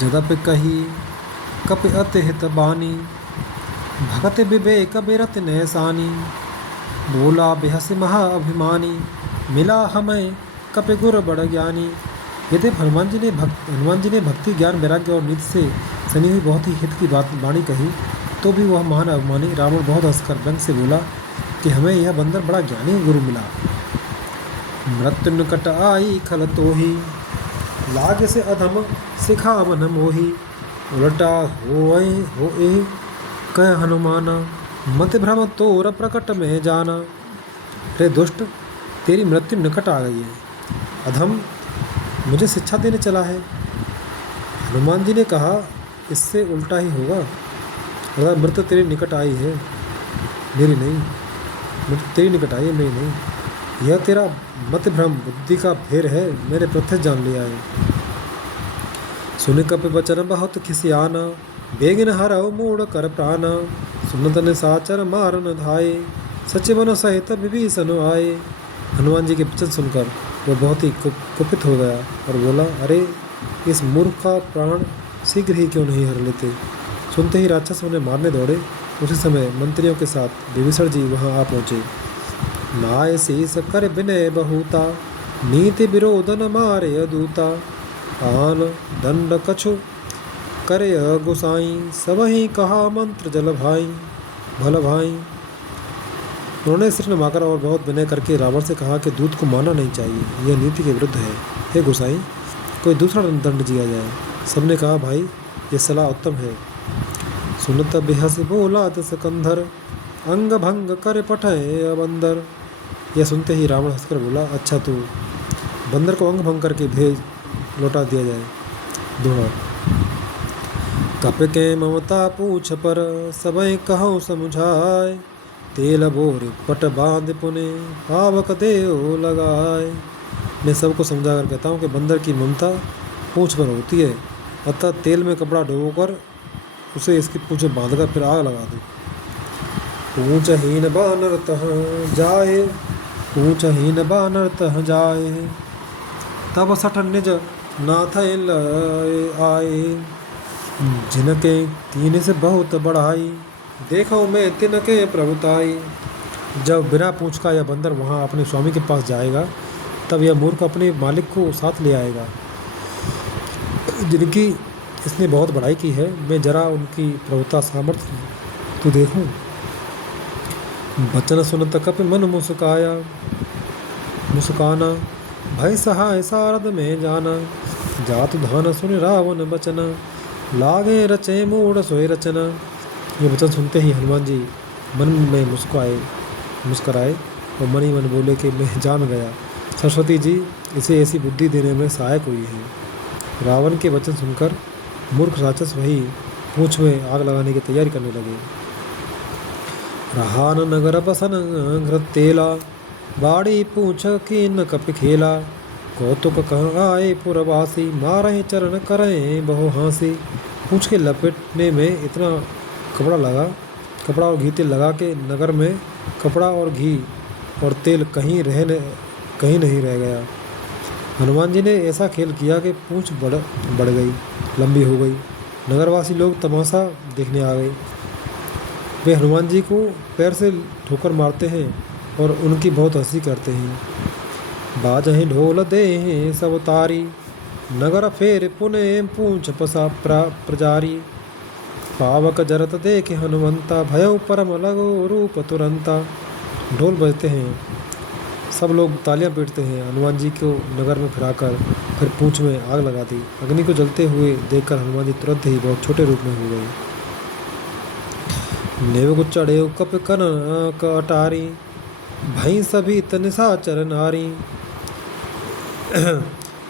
जदप कही कपि अति हित बानी, भगत विवेक बिरत नहसानी। बोला बेहसी महा अभिमानी, मिला हमें कपि गुर बड़ ज्ञानी। यद्यप हनुमान जी ने भक्ति ज्ञान वैराग्य और नीति से सनी हुई बहुत ही हित की वाणी कही, तो भी वह महान अभिमानी रावण बहुत हंसकर व्यंग से बोला कि हमें यह बंदर बड़ा ज्ञानी गुरु मिला। मृत्यु निकट आई खल तो ही, लाग से अधम सिखावन मोही। उलटा हो कह हनुमाना, मत भ्रम तोर प्रकट में जाना। रे दुष्ट, तेरी मृत्यु निकट आ गई है, अधम मुझे शिक्षा देने चला है। हनुमान जी ने कहा, इससे उल्टा ही होगा, अर्थात मृत्यु तेरी निकट आई है, मेरी नहीं। मृत्यु तेरी निकट आई है, मेरी नहीं। यह तेरा मत भ्रम बुद्धि का फेर है, मैंने प्रत्यक्ष जान लिया है। सुन कपि वचन बहुत खिसियाना, बेगिन हरऊ मूढ़ कर प्राणा। सुनत निशाचर मारन धाये, सचिवन सहित विभीषण आए। हनुमान जी के वचन सुनकर वह बहुत ही कुपित हो गया और बोला, अरे इस मूर्ख का प्राण शीघ्र ही क्यों नहीं हर लेते। सुनते ही राक्षस उन्हें मारने दौड़े, उसी समय मंत्रियों के साथ विभीषण जी वहाँ आ पहुँचे। नाय शीस कर विनय बहुता, नीति विरोध न मारे अदूता। आन दंड कछु करे गुसाई, सबहि कहा मंत्र जल भाई भल भाई। उन्होंने सिर नवाकर और बहुत विनय करके रावण से कहा कि दूत को मारना नहीं चाहिए, यह नीति के विरुद्ध है। हे गुसाई, कोई दूसरा दंड दिया जाए। सबने कहा भाई ये सलाह उत्तम है। सुनत बेहस बोला दस कंधर, अंग भंग कर पठय अबंदर। यह सुनते ही रावण हंसकर बोला, अच्छा तो बंदर को अंग भंग करके भेज लौटा दिया जाए। दोहा। कप के ममता पूछ पर, सबय कहो समुझाए। तेल बोरे पट बांध पुने, पावक देव लगाए। मैं सबको समझा कर कहता हूँ कि बंदर की ममता पूंछ पर होती है, अतः तेल में कपड़ा डुबोकर उसे इसकी पूंछ में बांधकर फिर आग लगा दो। पूंछहीन बानर तह जाए, पूंछहीन बानर तह जाए। तब सठ निज नाथ आए, जिनके तीन से बहुत बढ़ाई। देखो मैं तिनके प्रभुताई। जब बिना पूंछ का यह बंदर वहाँ अपने स्वामी के पास जाएगा, तब यह मूर्ख अपने मालिक को साथ ले आएगा, जिनकी इसने बहुत बड़ाई की है। मैं जरा उनकी प्रभुता सामर्थ्य तो देखूं। बचन सुनत कप मन मुस्काया, मुस्काना भय सहाय सारद में जाना। जात धान सुन रावण बचना, लागे रचे मूढ़ सोए रचना। ये वचन सुनते ही हनुमान जी मन में मुस्कुराए और मन ही मन बोले कि मैं जान गया, सरस्वती जी इसे ऐसी बुद्धि देने में सहायक हुई है। रावण के वचन सुनकर मूर्ख राक्षस वही पूंछ में आग लगाने की तैयारी करने लगे। रहान नगर बसन घृतेला, बाड़ी पूछ की न कप खेला। कौतुक कहाँ आए पुरवासी, मारे चरण करें बहु हांसी। पूंछ के लपेटने में इतना कपड़ा और घी तेल लगा के नगर में कपड़ा और घी और तेल कहीं नहीं रह गया। हनुमान जी ने ऐसा खेल किया कि पूंछ बढ़ गई, लंबी हो गई। नगरवासी लोग तमाशा देखने आ गए। वे हनुमान जी को पैर से ठोकर मारते हैं और उनकी बहुत हंसी करते हैं। बाजहि ढोल दे सब तारी, नगर फेर पुने पूंछ पसा प्रजारी। पावक जरत देख हनुमंता, भयउ परम लगो रूप तुरंता। ढोल बजते हैं, सब लोग तालियां पीटते हैं। हनुमान जी को नगर में फिराकर फिर पूंछ में आग लगा दी। अग्नि को जलते हुए देखकर हनुमान जी तुरंत ही बहुत छोटे रूप में हो गए। नेव को चढ़े कप कनक अटारी, भई सभी तनिशाचर नारी।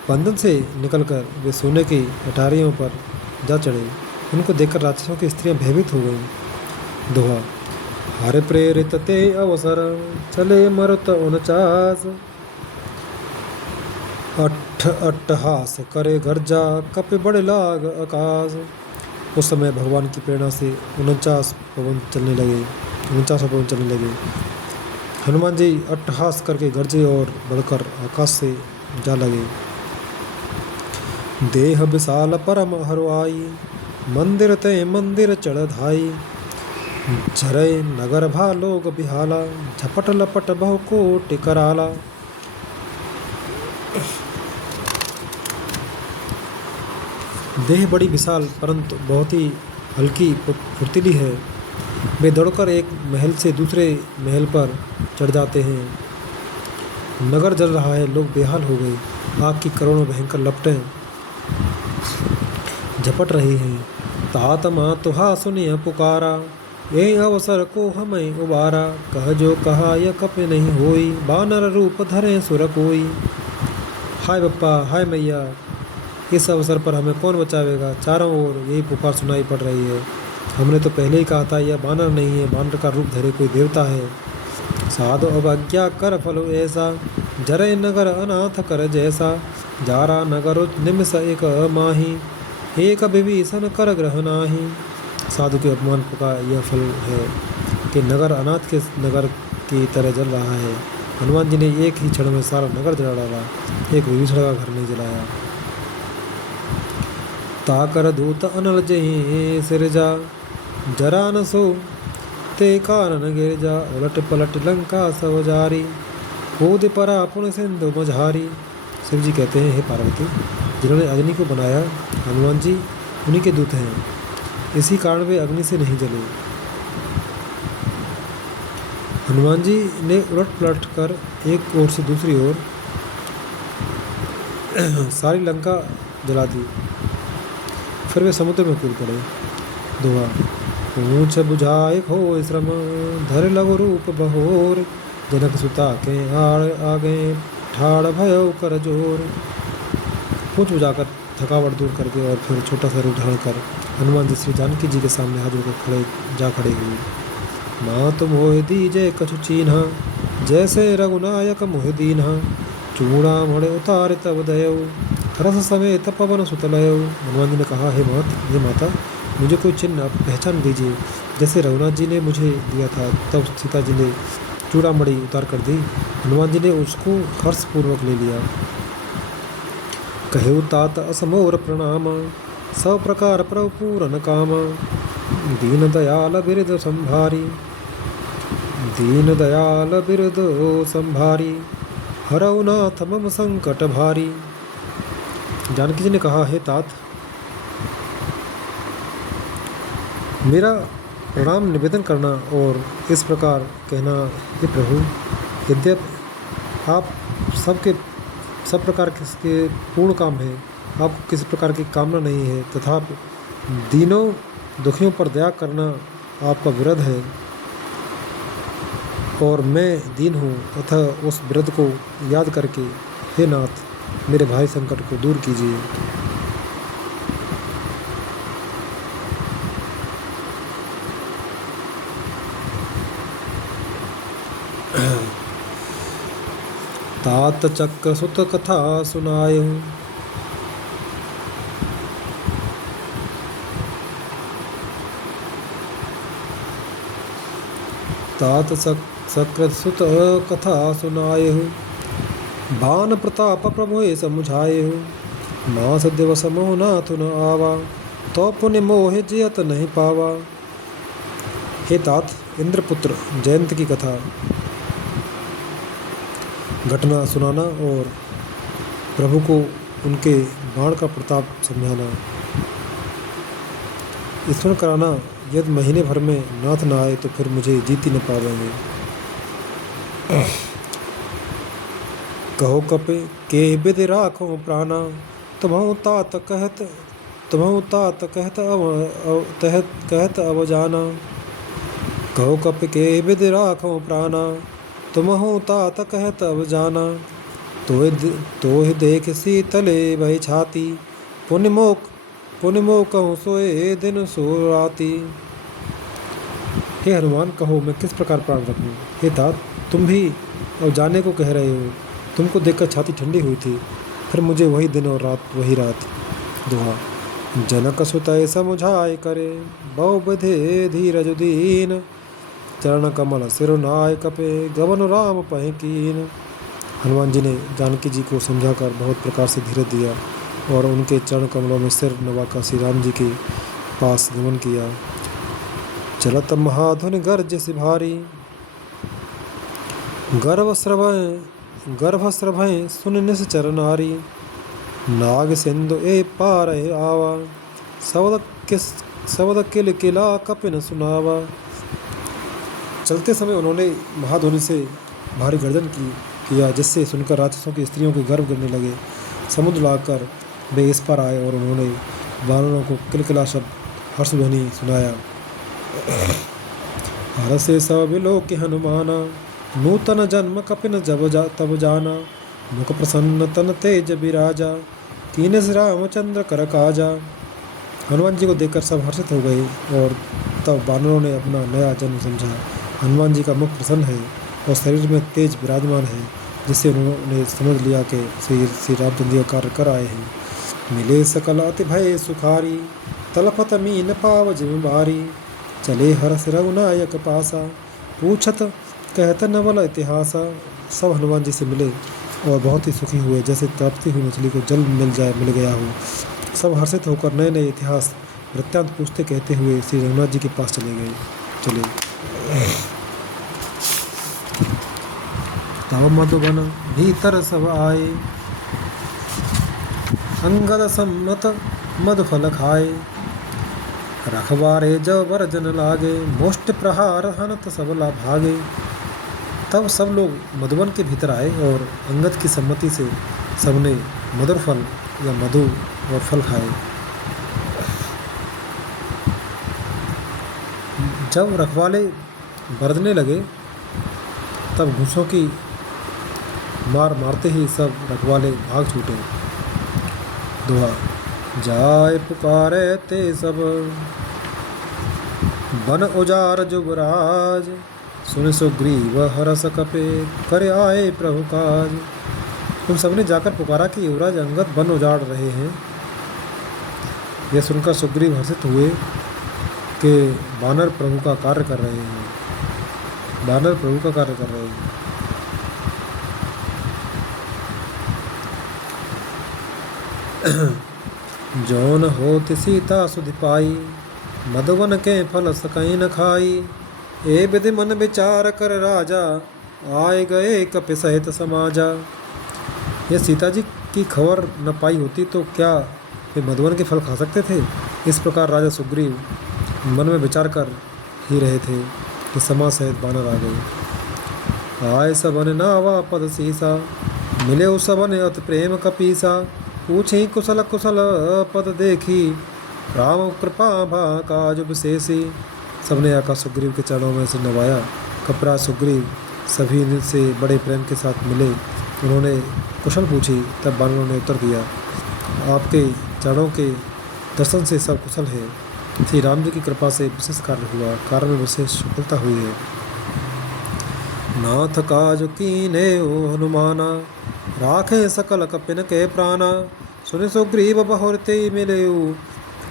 बंधन से निकलकर वे सोने की अटारियों पर जा चढ़े। उनको देखकर राक्षसों की स्त्रियां भयभीत हो गईं। दोहा। हरे प्रेरित ते अवसर, चले मरुत 49। अट्ठहास करे गर्जा, कपि बड़े लाग आकाश। उस समय भगवान की प्रेरणा से 49 पवन चलने लगे। हनुमान जी अट्ठहास करके गरजे और बढ़कर आकाश से जा लगे। देह विशाल परम हरवाई, मंदिर ते मंदिर चढ़ धाई। झरे नगर भा लोग बिहाला, झपट लपट बहु कोटि कराला। देह बड़ी विशाल परंतु बहुत ही हल्की फुर्तीली है। वे दौड़कर एक महल से दूसरे महल पर चढ़ जाते हैं। नगर जल रहा है, लोग बेहाल हो गए। आग की करोड़ों भयंकर लपटें झपट रही हैं। तात माँ तुहा सुनिया पुकारा, ये अवसर को हमें उबारा। कह जो कहा यह कप नहीं होई, बानर रूप धरे सुर कोई। हाय बप्पा, हाय मैया, इस अवसर पर हमें कौन बचावेगा। चारों ओर यही पुकार सुनाई पड़ रही है। हमने तो पहले ही कहा था यह बानर नहीं है, बानर का रूप धरे कोई देवता है। साधु अवज्ञा कर फल ऐसा, जरे नगर अनाथ कर जैसा। जारा नगर निमिष एक माही, एक विभीषण कर ग्रह नाही। साधु के अपमान का यह फल है कि नगर अनाथ के नगर की तरह जल रहा है। हनुमान जी ने एक ही क्षण में सारा नगर जला डाला, एक विभीषण का घर नहीं जलाया। ताकर दूत अनल जही सिरजा, जरा न सो ते कानन गिर जा उलट पलट लंका सब जारी, कूद परा पुन सिंधु मझारी। शिव जी कहते हैं, हे पार्वती, जिन्होंने अग्नि को बनाया हनुमान जी उन्हीं के दूत हैं, इसी कारण वे अग्नि से नहीं जले। हनुमान जी ने उलट पलट कर एक ओर से दूसरी ओर सारी लंका जला दी। फिर वे समुद्र में कूद पड़े। दोहा। ऊंच बुझाए खो श्रम धर लघु रूप बहोर, जनक सुता के आगे ठाड़ भयो कर जोर। ऊंच बुझाकर थकावट दूर करके और फिर छोटा सा रूप धारण कर हनुमान जी श्री जानकी जी के सामने हाथ जोड़कर खड़े हुए। मात मोह दीजय कछु चीन्हा, जैसे रघुनायक मोह दीन्हा। चूड़ामणि उतार तब दयौ, हरस समेत पवन सुत लयौ। हनुमान जी ने कहा, हे माता, मुझे कोई चिन्ह पहचान दीजिए, जैसे रघुनाथ जी ने मुझे दिया था। तब सीता जी ने चूड़ामणि उतार कर दी। हनुमान जी ने उसको हर्षपूर्वक ले लिया। कहु तात असमोर प्रणाम, सब प्रकार प्रभु पूरन काम। दीन दयाल बिरद संभारी, दीन दयाल बिरद संभारी। हरऊ नाथ मम संकट भारी। जानकी जी ने कहा, हे तात, मेरा प्रणाम निवेदन करना और इस प्रकार कहना, हे प्रभु, यद्यप आप सब प्रकार के पूर्ण काम है, आपको किसी प्रकार की कामना नहीं है, तथापि दीनों दुखियों पर दया करना आपका विरध है, और मैं दीन हूँ, अतः उस विरध को याद करके हे नाथ, मेरे भाई संकट को दूर कीजिए। तात चक्र सुत कथा सुनायु, तात चक्र सुत कथा सुनायु। बान प्रताप प्रभु समुझायु, मास दिवस मोह नाथ न आवा। तो पुण्य मोह जियत नहीं पावा। हे तात, इंद्रपुत्र जयंत की कथा घटना सुनाना और प्रभु को उनके बाण का प्रताप समझाना, स्मरण कराना। यदि महीने भर में नाथ न आए तो फिर मुझे जीत ही न पावेंगे। कहो कपि के विद राखो प्राणा, तुम्हु तात कहत अब जाना। कहो कपि के विद राखो प्राणा, तुमहु तात कहत अब जाना। तोहि देख शीतले भई छाती, पुण्य मोकहु सोए दिन सो राती। हे हनुमान, कहो मैं किस प्रकार प्राण रखूं। हे तात, तुम भी अब जाने को कह रहे हो। तुमको देखकर छाती ठंडी हुई थी, फिर मुझे वही दिन और रात वही रात। दोहा। जनक सुतय समुझाय करे, बहु विधि धीरज दीन। चरण कमल सिरुनाय कपे, गवन राम पहि कीन। हनुमान जी ने जानकी जी को समझाकर बहुत प्रकार से धीरज दिया और उनके चरण कमलों में सिर नवाकर श्री राम जी के पास गमन किया। चलत महाधुनि गर्ज से भारी, गर्भ श्रभय सुन निश्चर नारी। नाग सिंधु ए पार आवा, शब्द किल किला कपिन सुनावा। चलते समय उन्होंने महाध्वनि से भारी गर्जन किया, जिससे सुनकर राक्षसों की स्त्रियों के गर्भ गिरने लगे। समुद्र लाकर वे इस पर आए और उन्होंने वानरों को किलकिला शब्द हर्षध्वनि सुनाया। हरसे सब लोक हनुमाना, नूतन जन्म कपिन तब जाना। मुख प्रसन्न तन तेज विराजा, कीनस रामचंद्र कर काजा। हनुमान जी को देखकर सब हर्षित हो गए और तब वानरों ने अपना नया जन्म समझा। हनुमान जी का मुख प्रसन्न है और शरीर में तेज विराजमान है, जिससे उन्होंने समझ लिया कि श्री रामचंद्र जी कार्य कर आए हैं। मिले सकल अति भय सुखारी, तलपत मीन पाव जिम्मेवारी। चले हरस रघुनायक पासा, पूछत कहत नवल इतिहासा। सब हनुमान जी से मिले और बहुत ही सुखी हुए, जैसे तड़पती हुई मछली को जल मिल गया हो। सब हर्षित होकर नए नए इतिहास वृत्तांत पूछते कहते हुए श्री रघुनाथ जी के पास चले। तव मधुबन भीतर सब आए, अंगद सम्मत मधुफल खाए। रखवारे जब वर्जन लागे, मुष्ट प्रहार हनत सबला भागे। तब सब लोग मधुबन के भीतर आए और अंगद की सम्मति से सबने मधुर फल या मधु और फल खाए। जब रखवाले बरतने लगे तब घूसों की मार मारते ही सब रखवाले भाग छूटे। दुआ जाए पुकारे ते सब, बन उजार जुबराज। सुन सुग्रीव हरस कपे, कर आए प्रभु काज। उन सबने जाकर पुकारा कि युवराज अंगद वन उजाड़ रहे हैं। यह सुनकर सुग्रीव हर्षित हुए कि बानर प्रभु का कार्य कर रहे हैं, बानर प्रभु का कार्य कर रहे हैं। जौन होत सीता सुधि पाई, मधुवन के फल सकई न खाई। ए विधि मन विचार कर राजा, आए गए कपि सहित समाजा। ये सीता जी की खबर न पाई होती तो क्या वे मधुवन के फल खा सकते थे। इस प्रकार राजा सुग्रीव मन में विचार कर ही रहे थे कि समा सहित बानर आ गए। आए सबन नावा पद सीसा, मिले उस सबन अति प्रेम कपीसा। पूछी कुशल कुशल पद देखी, राम कृपा भा काज विशेषी। सबने आकर सुग्रीव के चरणों में से नवाया। कपरा सुग्रीव सभी से बड़े प्रेम के साथ मिले। उन्होंने कुशल पूछी, तब बानरों ने उत्तर दिया, आपके चरणों के दर्शन से सब कुशल है। श्री राम जी की कृपा से विशेष कार्य हुआ, कार्य में विशेष सफलता हुई है। नाथ काज कीने ओ हनुमाना, राखे सकल कपिन के प्राणा। सुनि सुग्रीव बहुरते मिलेऊ,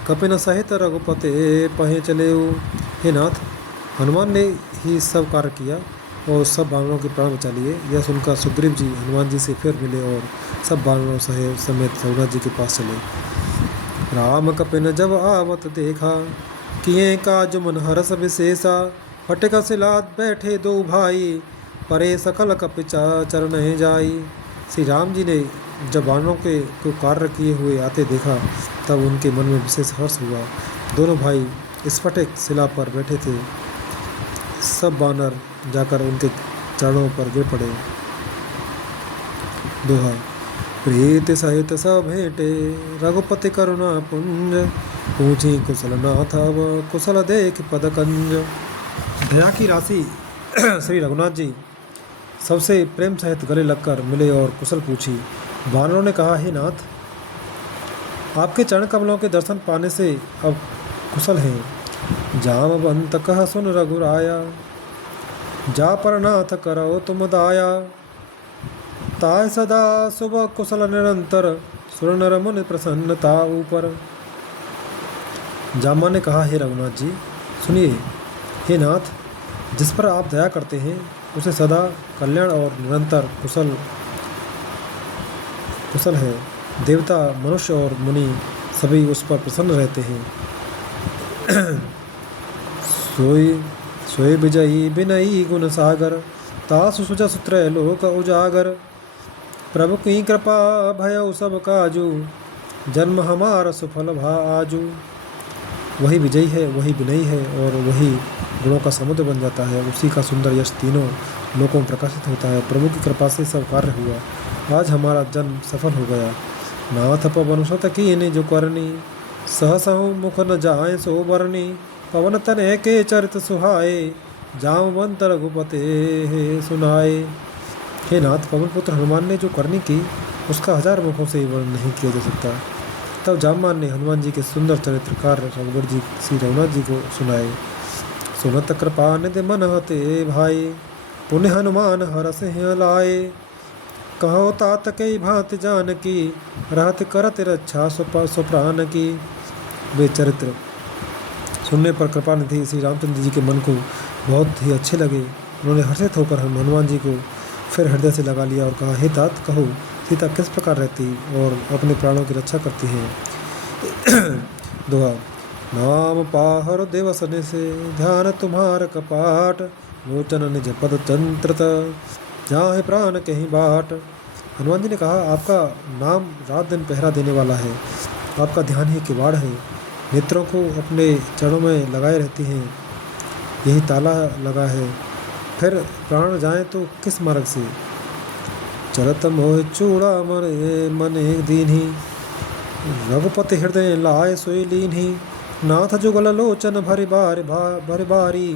कपिन सहित रघुपते पहे चलेऊ। हे नाथ, हनुमान ने ही सब कार्य किया और सब बानरों के प्राण बचा लिए। यह सुनकर सुग्रीव जी हनुमान जी से फिर मिले और सब बानरों समेत रघुनाथ जी के पास चले। राम कपिन जब आवत देखा, किए काज मन हरस विशेषा। फटक सिलात बैठे दो भाई, परे सकल कपिचा चरण जाई। श्री राम जी ने जब बानरों के को कार्य किए हुए आते देखा तब उनके मन में विशेष हर्ष हुआ। दोनों भाई स्फटिक शिला पर बैठे थे। सब बानर जाकर उनके चरणों पर गिर पड़े। दोहा प्रीत सहित सब भेंटे, रघुपति करुणा पुंज। पूछी कुशल नाथ अब, कुशल देख पद कंज। दया की राशि श्री रघुनाथ जी सबसे प्रेम सहित गले लगकर मिले और कुशल पूछी। बानरों ने कहा, हे नाथ, आपके चरण कमलों के दर्शन पाने से अब कुशल हैं। जामवंत कह सुन रघुराया, जा पर नाथ करो तुम दाया। ताय सदा शुभ कुशल निरंतर, सुर नर मुनि प्रसन्नता ऊपर। जामा ने कहा, हे रघुनाथ जी सुनिए। हे नाथ, जिस पर आप दया करते हैं उसे सदा कल्याण और निरंतर कुशल है। देवता, मनुष्य और मुनि सभी उस पर प्रसन्न रहते हैं। सोई विजयी विनयी गुण सागर, तासु सुजस त्रैलोक उजागर। प्रभु की कृपा भयउ सब काजू, जन्म हमारा सुफल भा आजू। वही विजयी है, वही विनयी है और वही गुणों का समुद्र बन जाता है। उसी का सुंदर यश तीनों लोकों में प्रकाशित होता है। प्रभु की कृपा से सब कार्य हुआ। आज हमारा जन्म सफल हो गया। नाथ पवन सुत कीन्हि जो करनी, सहसहु मुख न जाए सो बरनी। पवन तनय के चरित सुहाए, जामवंत रघुपते सुनाए। हे नाथ, पवन पुत्र हनुमान ने जो करनी की उसका 1000 मुखों से वर्णन नहीं किया जा सकता। तब जामवान ने हनुमान जी के सुंदर चरित्र कार्य रघुवर जी श्री रघुनाथ जी को सुनाए। सुनत कृपा निधि मन हते भाई, पुण्य हनुमान हरस लाए। कहो तात कई भांति जानकी, रहत करत रक्षा सुप्राण की। वे चरित्र सुनने पर कृपा निधि श्री रामचंद्र जी के मन को बहुत ही अच्छे लगे। उन्होंने हर्षित होकर हनुमान जी को फिर हृदय से लगा लिया और कहा, हे तात, कहो सीता किस प्रकार रहती और अपने प्राणों की रक्षा करती है। दोहा नाम पाहर देवसन से ध्यान तुम्हार कपाट, लोचन निज पद तंत्रत जाहे प्राण कहीं बाट। हनुमान जी ने कहा, आपका नाम रात दिन पहरा देने वाला है, आपका ध्यान ही किवाड़ है, नेत्रों को अपने चरणों में लगाए रहती हैं, यही ताला लगा है, फिर प्राण जाए तो किस मार्ग से। चलत मोह चूड़ा मरे मन एक दीन ही, रघुपति हृदय लाए सोई लीन ही। नाथ जुगल लोचन भरि बारी,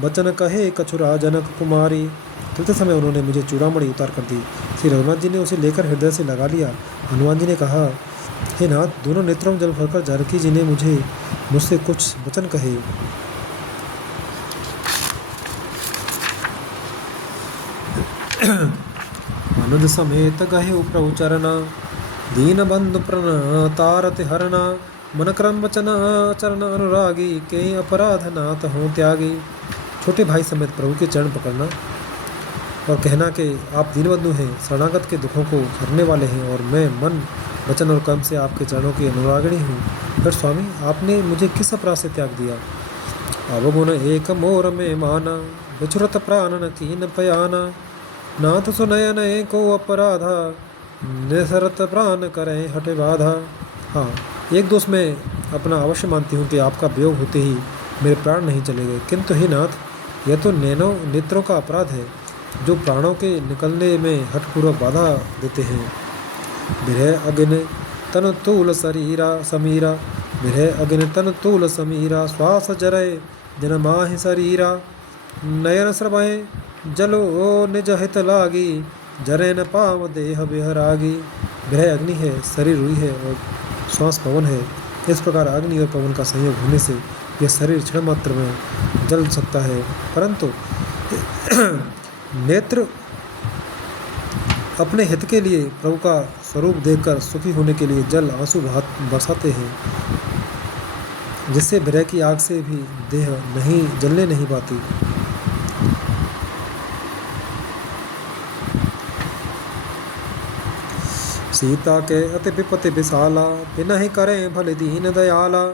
बचन कहे कछुरा जनक कुमारी। चलते समय उन्होंने मुझे चूड़ामणि उतार कर दी। श्री रघुनाथ जी ने उसे लेकर हृदय से लगा लिया। हनुमान जी ने कहा, हे नाथ, दोनों नेत्रों में जल भरकर जानकी जी ने मुझसे कुछ वचन कहे। अनुज समेत गहे प्रभु चरना, दीन बंधु प्रण तारत हरना। मन क्रम वचन चरण अनुरागी, के अपराध नाथ हो त्यागी। छोटे भाई समेत प्रभु के चरण पकड़ना और कहना कि आप दीनबंधु हैं, शरणागत के दुखों को हरने वाले हैं, और मैं मन वचन और कर्म से आपके चरणों की अनुरागिणी हूँ। फिर स्वामी, आपने मुझे किस अपराध से त्याग दिया। अवगुण एक मोर में माना, विचुरत प्राणन कीन पयाना। नाथ सुनयन को अपराधा, निसरत प्राण करें हटे बाधा। हाँ, एक दोष मैं अपना अवश्य मानती हूँ कि आपका वियोग होते ही मेरे प्राण नहीं चले गए, किंतु हे नाथ, यह तो नेत्रों का अपराध है, जो प्राणों के निकलने में हठपूर्वक बाधा देते हैं। विरह अग्नि तन तूल शरीरा समीरा, विरह अग्नि तन तूल समीरा। श्वास जरय जन माहि शरीरा, नयन श्रवय जलो निज हित लागी। जरे न पाव देह विहरागी। विरह अग्नि है, शरीर रुई है और श्वास पवन है। इस प्रकार अग्नि और पवन का संयोग होने से यह शरीर क्षण मात्र में जल सकता है, परंतु नेत्र अपने हित के लिए प्रभु का स्वरूप देखकर सुखी होने के लिए जल आंसू बरसाते हैं, जिससे विरह की आग से भी देह नहीं जलने नहीं पाती। सीता के अति विपत्ति विशाला, बिना ही करें भले दीन दयाला।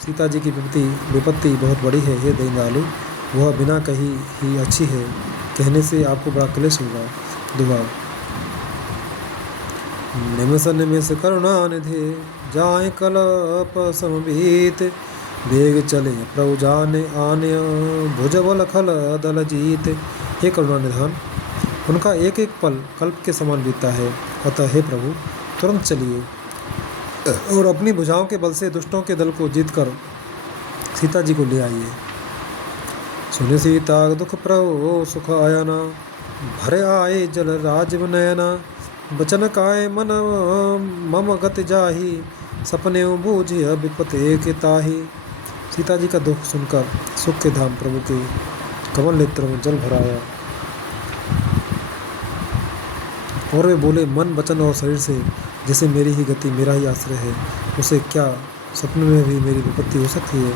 सीता जी की विपत्ति बहुत बड़ी है, हे दीनदयालु, वह बिना कही ही अच्छी है, कहने से आपको बड़ा क्लेश होगा। दुआ। निमिष निमिष करुणा निधि, जाए कल्प समभीत। वेग चले प्रभु जाने आने, भुजबल खल दल जीत। हे करुणा निधान, उनका एक एक पल कल्प के समान बीतता है, अतः हे प्रभु, तुरंत चलिए और अपनी भुजाओं के बल से दुष्टों के दल को जीतकर सीता जी को ले आइए। सुनि सीता दुख प्रभु सुख आयना, भरे आए जल राजीव नयना। बचन काय मन मम गति जाही, सपने बूझिय विपते के ताही। सीता जी का दुख सुनकर सुख के धाम प्रभु के कमल नेत्रों में जल भराया और वे बोले, मन वचन और शरीर से जैसे मेरी ही गति, मेरा ही आश्रय है, उसे क्या सपने में भी मेरी विपत्ति हो सकती है।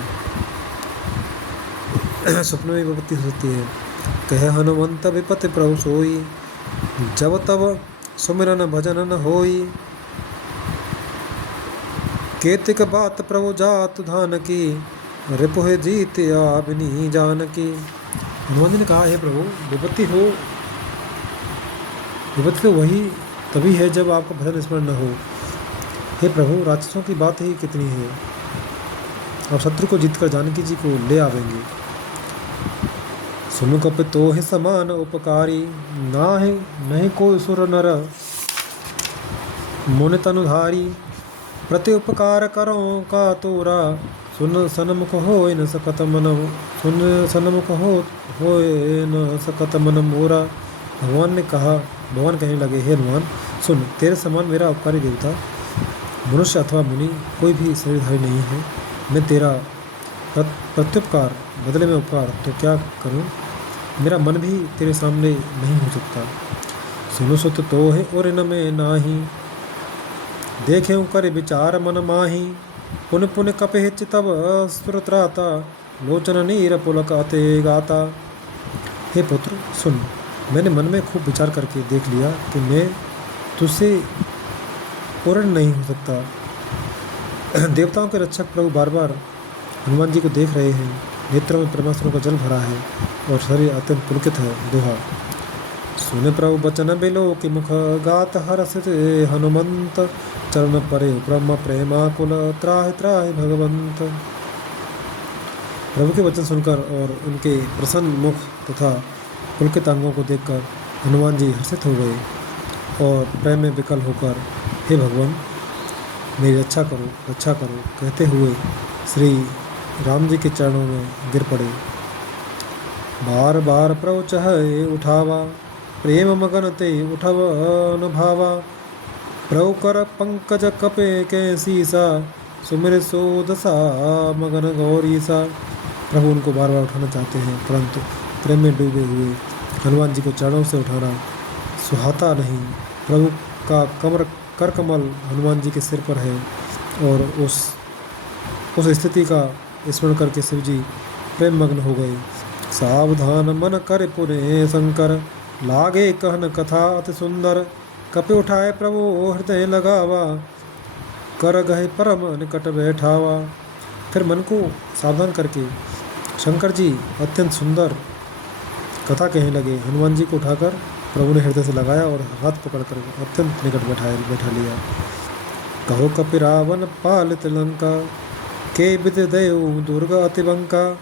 सपने में विपत्ति हो सकती है। कह हनुमंत विपत्ति प्रभु सोई, जब तब सुमिरन भजन न होई। केतिक बात प्रभु जात धान की, रिपुहे जीत आबिनी जानकी। हनुमान जी ने कहा, हे प्रभु, विपत्ति तो वही तभी है जब आपका भजन स्मरण न हो। हे प्रभु, राक्षसों की बात ही कितनी है, आप शत्रु को जीतकर जानकी जी को ले आवेंगे। सुनु कप तो है समान उपकारी, ना है नहीं कोई सुर नर मुनि तनुधारी। प्रति उपकार करो का तोरा, सुन सन्मुख होय न सकत मन, सुन सन्मुख होय न सकत मन मोरा। भगवान कहने लगे, हे हनुमान, सुन, तेरे समान मेरा उपकारी देवता, मनुष्य अथवा मुनि कोई भी शरीरधारी नहीं है। मैं तेरा प्रत्युपकार बदले में उपकार तो क्या करूं, मेरा मन भी तेरे सामने नहीं हो सकता। सुनो सुत तो है और इन में नाही, देखे कर विचार मन माही। पुन पुन कपे चितव सुरत्राता, लोचन नीर पुलक अते गाता। हे पुत्र, सुन, मैंने मन में खूब विचार करके देख लिया कि मैं तुझसे पूर्ण नहीं हो सकता। देवताओं के रक्षक प्रभु बार बार हनुमान जी को देख रहे हैं। नेत्रों में प्रेमास्त्रों का जल भरा है और शरीर अत्यंत पुलकित है। दोहा। सुने प्रभु बचन बिलो कि मुख गात हरस हनुमंत, चरण परे ब्रह्म प्रेमा कुल त्राहि त्राहि भगवंत। प्रभु के वचन सुनकर और उनके प्रसन्न मुख तथा पुलकित अंगों को देखकर हनुमान जी हर्षित हो गए और प्रेम में विकल होकर, हे भगवान मेरी रक्षा करो कहते हुए श्री राम जी के चरणों में गिर पड़े। बार बार प्रभु चहे उठावा, प्रेम मगन ते उठव न भावा। प्रभु कर पंकज कपे के सीसा, सुमिर सो दशा मगन गौरीसा। प्रभु उनको बार बार उठाना चाहते हैं, परंतु प्रेम में डूबे हुए हनुमान जी को चरणों से उठाना सुहाता नहीं। प्रभु का कमर कर कमल हनुमान जी के सिर पर है और उस स्थिति का स्मरण करके शिव जी प्रेम मग्न हो गए। सावधान मन कर पुने शंकर, लागे कहन कथा अति सुंदर। कपि उठाए प्रभु हृदय लगावा, कर गहे परम निकट बैठावा। फिर मन को सावधान करके शंकर जी अत्यंत सुंदर कथा कहने लगे। हनुमान जी को उठाकर प्रभु ने हृदय से लगाया और हाथ पकड़कर अत्यंत निकट बैठा लिया। कहो कपि रावण पालित लंका, के विद दयो दुर्ग अतिबंका।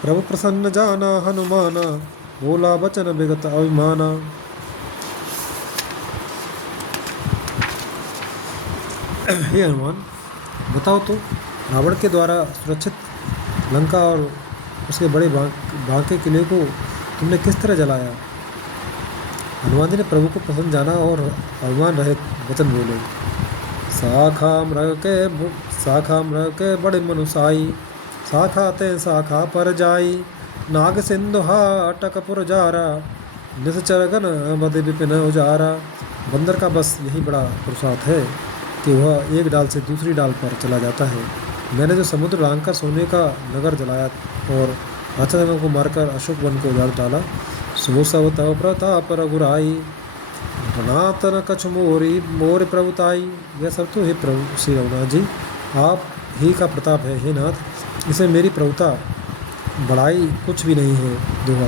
प्रभु प्रसन्न जाना हनुमाना, बोला बचन विगत अभिमाना। हे हनुमान, बताओ तो रावण के द्वारा सुरक्षित लंका और उसके बड़े बांके किले को तुमने किस तरह जलाया। हनुमान जी ने प्रभु को पसंद जाना और अभिमान रहित वचन बोले। शाखा मृग के बड़े मनुसाई, शाखा ते शाखा पर जाई। नाग सिंधु हाटक पुर जारा, निश्चर गन बद विपिन उजारा। बंदर का बस यही बड़ा पुरुषार्थ है कि वह एक डाल से दूसरी डाल पर चला जाता है। मैंने जो समुद्र लांघकर सोने का नगर जलाया और राक्षसों को मारकर अशोक वन को उजाड़ डाला, सो सब तव प्रताप रघुराई। रनातन कछ मोर प्रभुताई। यह सब तो हे प्रभु श्री रघुनाथ जी आप ही का प्रताप है। हे नाथ, इसे मेरी प्रभुता बड़ाई कुछ भी नहीं है। दोहा।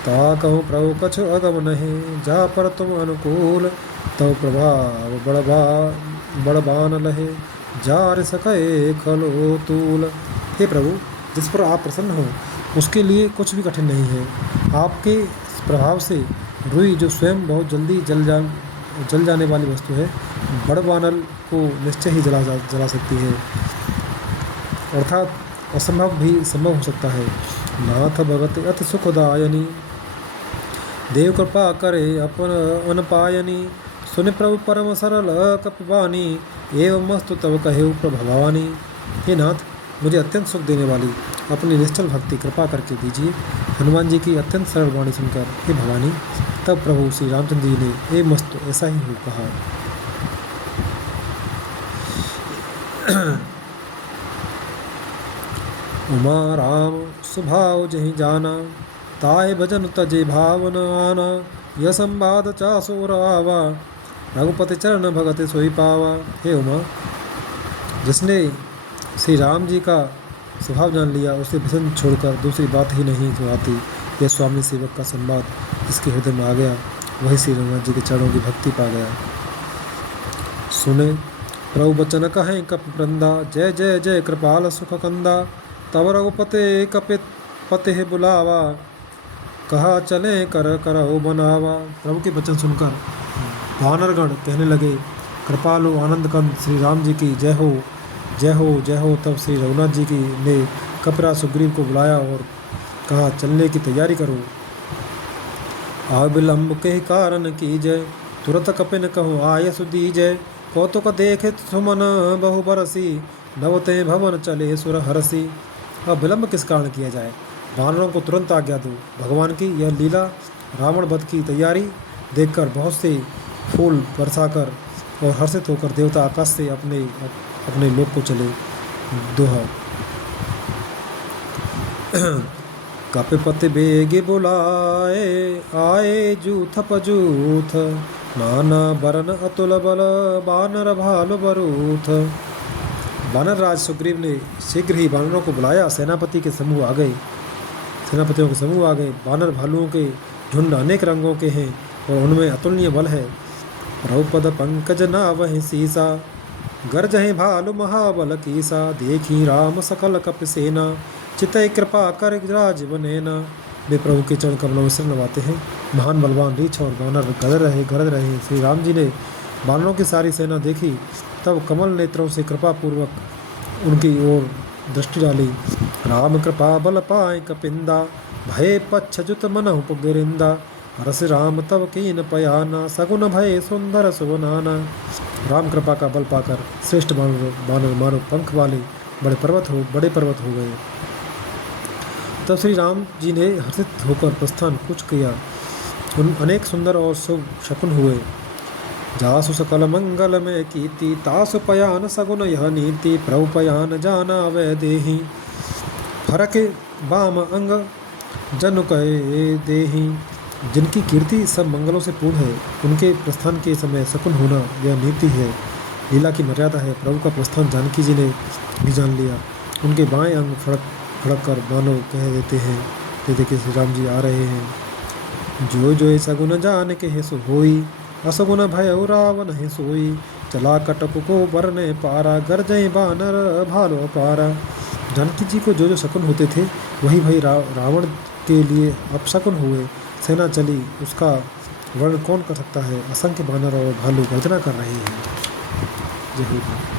ता कहूँ प्रभु कछ अगम नहीं, जा पर तुम अनुकूल। तव प्रभाव बड़बान लहे, जार सके खलो तूल। हे प्रभु, जिस पर आप प्रसन्न हो उसके लिए कुछ भी कठिन नहीं है। आपके प्रभाव से रुई जो स्वयं बहुत जल्दी जल जाने वाली वस्तु है, बड़ बानल को निश्चय ही जला सकती है, अर्थात असंभव भी संभव हो सकता है। नाथ भगत अति सुखदायनी, देव कृपा करे अपन अनपायनी। सुन प्रभु परम सरल कपिवानी, एवं मस्तु तब कहे प्रभवानी। हे नाथ, मुझे अत्यंत सुख देने वाली अपनी निश्चल भक्ति कृपा करके दीजिए। हनुमान जी की अत्यंत सरल वाणी सुनकर हे भवानी, तब प्रभु श्री रामचंद्र जी ने ए मस्तु ऐसा ही हो कहा। उमा राम सुभाव जहि जाना, ताय भजन तजे भावन आना। यह संवाद चासोर आवा, रघुपति चरण भगत सोई पावा। हे उमा, जिसने श्री राम जी का स्वभाव जान लिया, उसे भजन छोड़कर दूसरी बात ही नहीं आती। यह स्वामी सेवक का संवाद जिसके हृदय में आ गया, वही श्री रघुनाथ जी के चरणों की भक्ति पा गया। सुने प्रभु बचन कहें कपि वृंदा, जय जय जय कृपाल सुख कंदा। तब रघुपते कपित पते बुलावा, कहा चले कर करहो बनावा। प्रभु के वचन सुनकर वानरगण कहने लगे, कृपालु आनंद कंद श्री राम जी की जय हो जय हो जय हो। तब श्री रघुनाथ जी की ने कपिराज सुग्रीव को बुलाया और कहा, चलने की तैयारी करो। अविलंब के कारण की जय, तुरत कपिन कहूँ आय सुदीजय। कौतुक देखे सुमन बहु बरसी, नवते भवन चले सुर हरसी। अब विलंब किस कारण किया जाए, वानरों को तुरंत आज्ञा दो। भगवान की यह लीला रावण वध की तैयारी देखकर बहुत से फूल बरसाकर और हर्षित होकर देवता आकाश से अपने लोक को चले। दोहा। कपिपति बेगे बुलाए, आए जूथ पजूथ। नाना बरन अतुल बल, बानर भालु बरूथ। वानर राज सुग्रीव ने शीघ्र ही वानरों को बुलाया। सेनापति के समूह आ गए, सेनापतियों के समूह आ गए। वानर भालुओं के झुंड अनेक रंगों के हैं और उनमें अतुलनीय बल है। द्रौपद पंकज नावहि सीसा, गरजहि भालु महाबल कीसा। देखी राम सकल कपि सेना, चितई कृपा कर राज बनेना। वे प्रभु के चरण कमलों में सिर नवाते हैं। महान बलवान रीछ और वानर गरज रहे। श्री राम जी ने वानरों की सारी सेना देखी, तब कमल नेत्रों से कृपा पूर्वक उनकी ओर दृष्टि डाली। राम कृपा बल पाए कपिंदा, भय पच्छ जुत मनहु पुगिरिंदा। रस राम तब कीन पयाना, सगुन भय सुंदर सुवनाना। राम कृपा का बल पाकर श्रेष्ठ वानर मानो पंख वाले बड़े पर्वत हो गए। तब श्री राम जी ने हर्षित होकर प्रस्थान कुछ किया। उन अनेक सुंदर और शुभ शकुन हुए। जासु सकल मंगल में कीर्ति, तासु पयान सगुन यह नीति। प्रभु पयान जाना वै देहि, फरक बाम अंग जनु कहे देहि। जिनकी कीर्ति सब मंगलों से पूर्ण है, उनके प्रस्थान के समय शकुन होना यह नीति है, लीला की मर्यादा है। प्रभु का प्रस्थान जानकी जी ने भी जान लिया। उनके बाएं अंग फड़क कर मानो कह देते हैं, ये देखिए श्री राम जी आ रहे हैं। जो जो सगुन जान के हे सो होई, असगुन भय रावण हे सोई। चला कटक को बरने पारा, गरजय बानर भालो पारा। जानकी जी को जो जो शकुन होते थे वही रावण के लिए अपशकुन हुए। सेना चली, उसका वर्णन कौन कर सकता है। असंख्य बानर और भालू गर्जना कर रहे हैं। जय हो।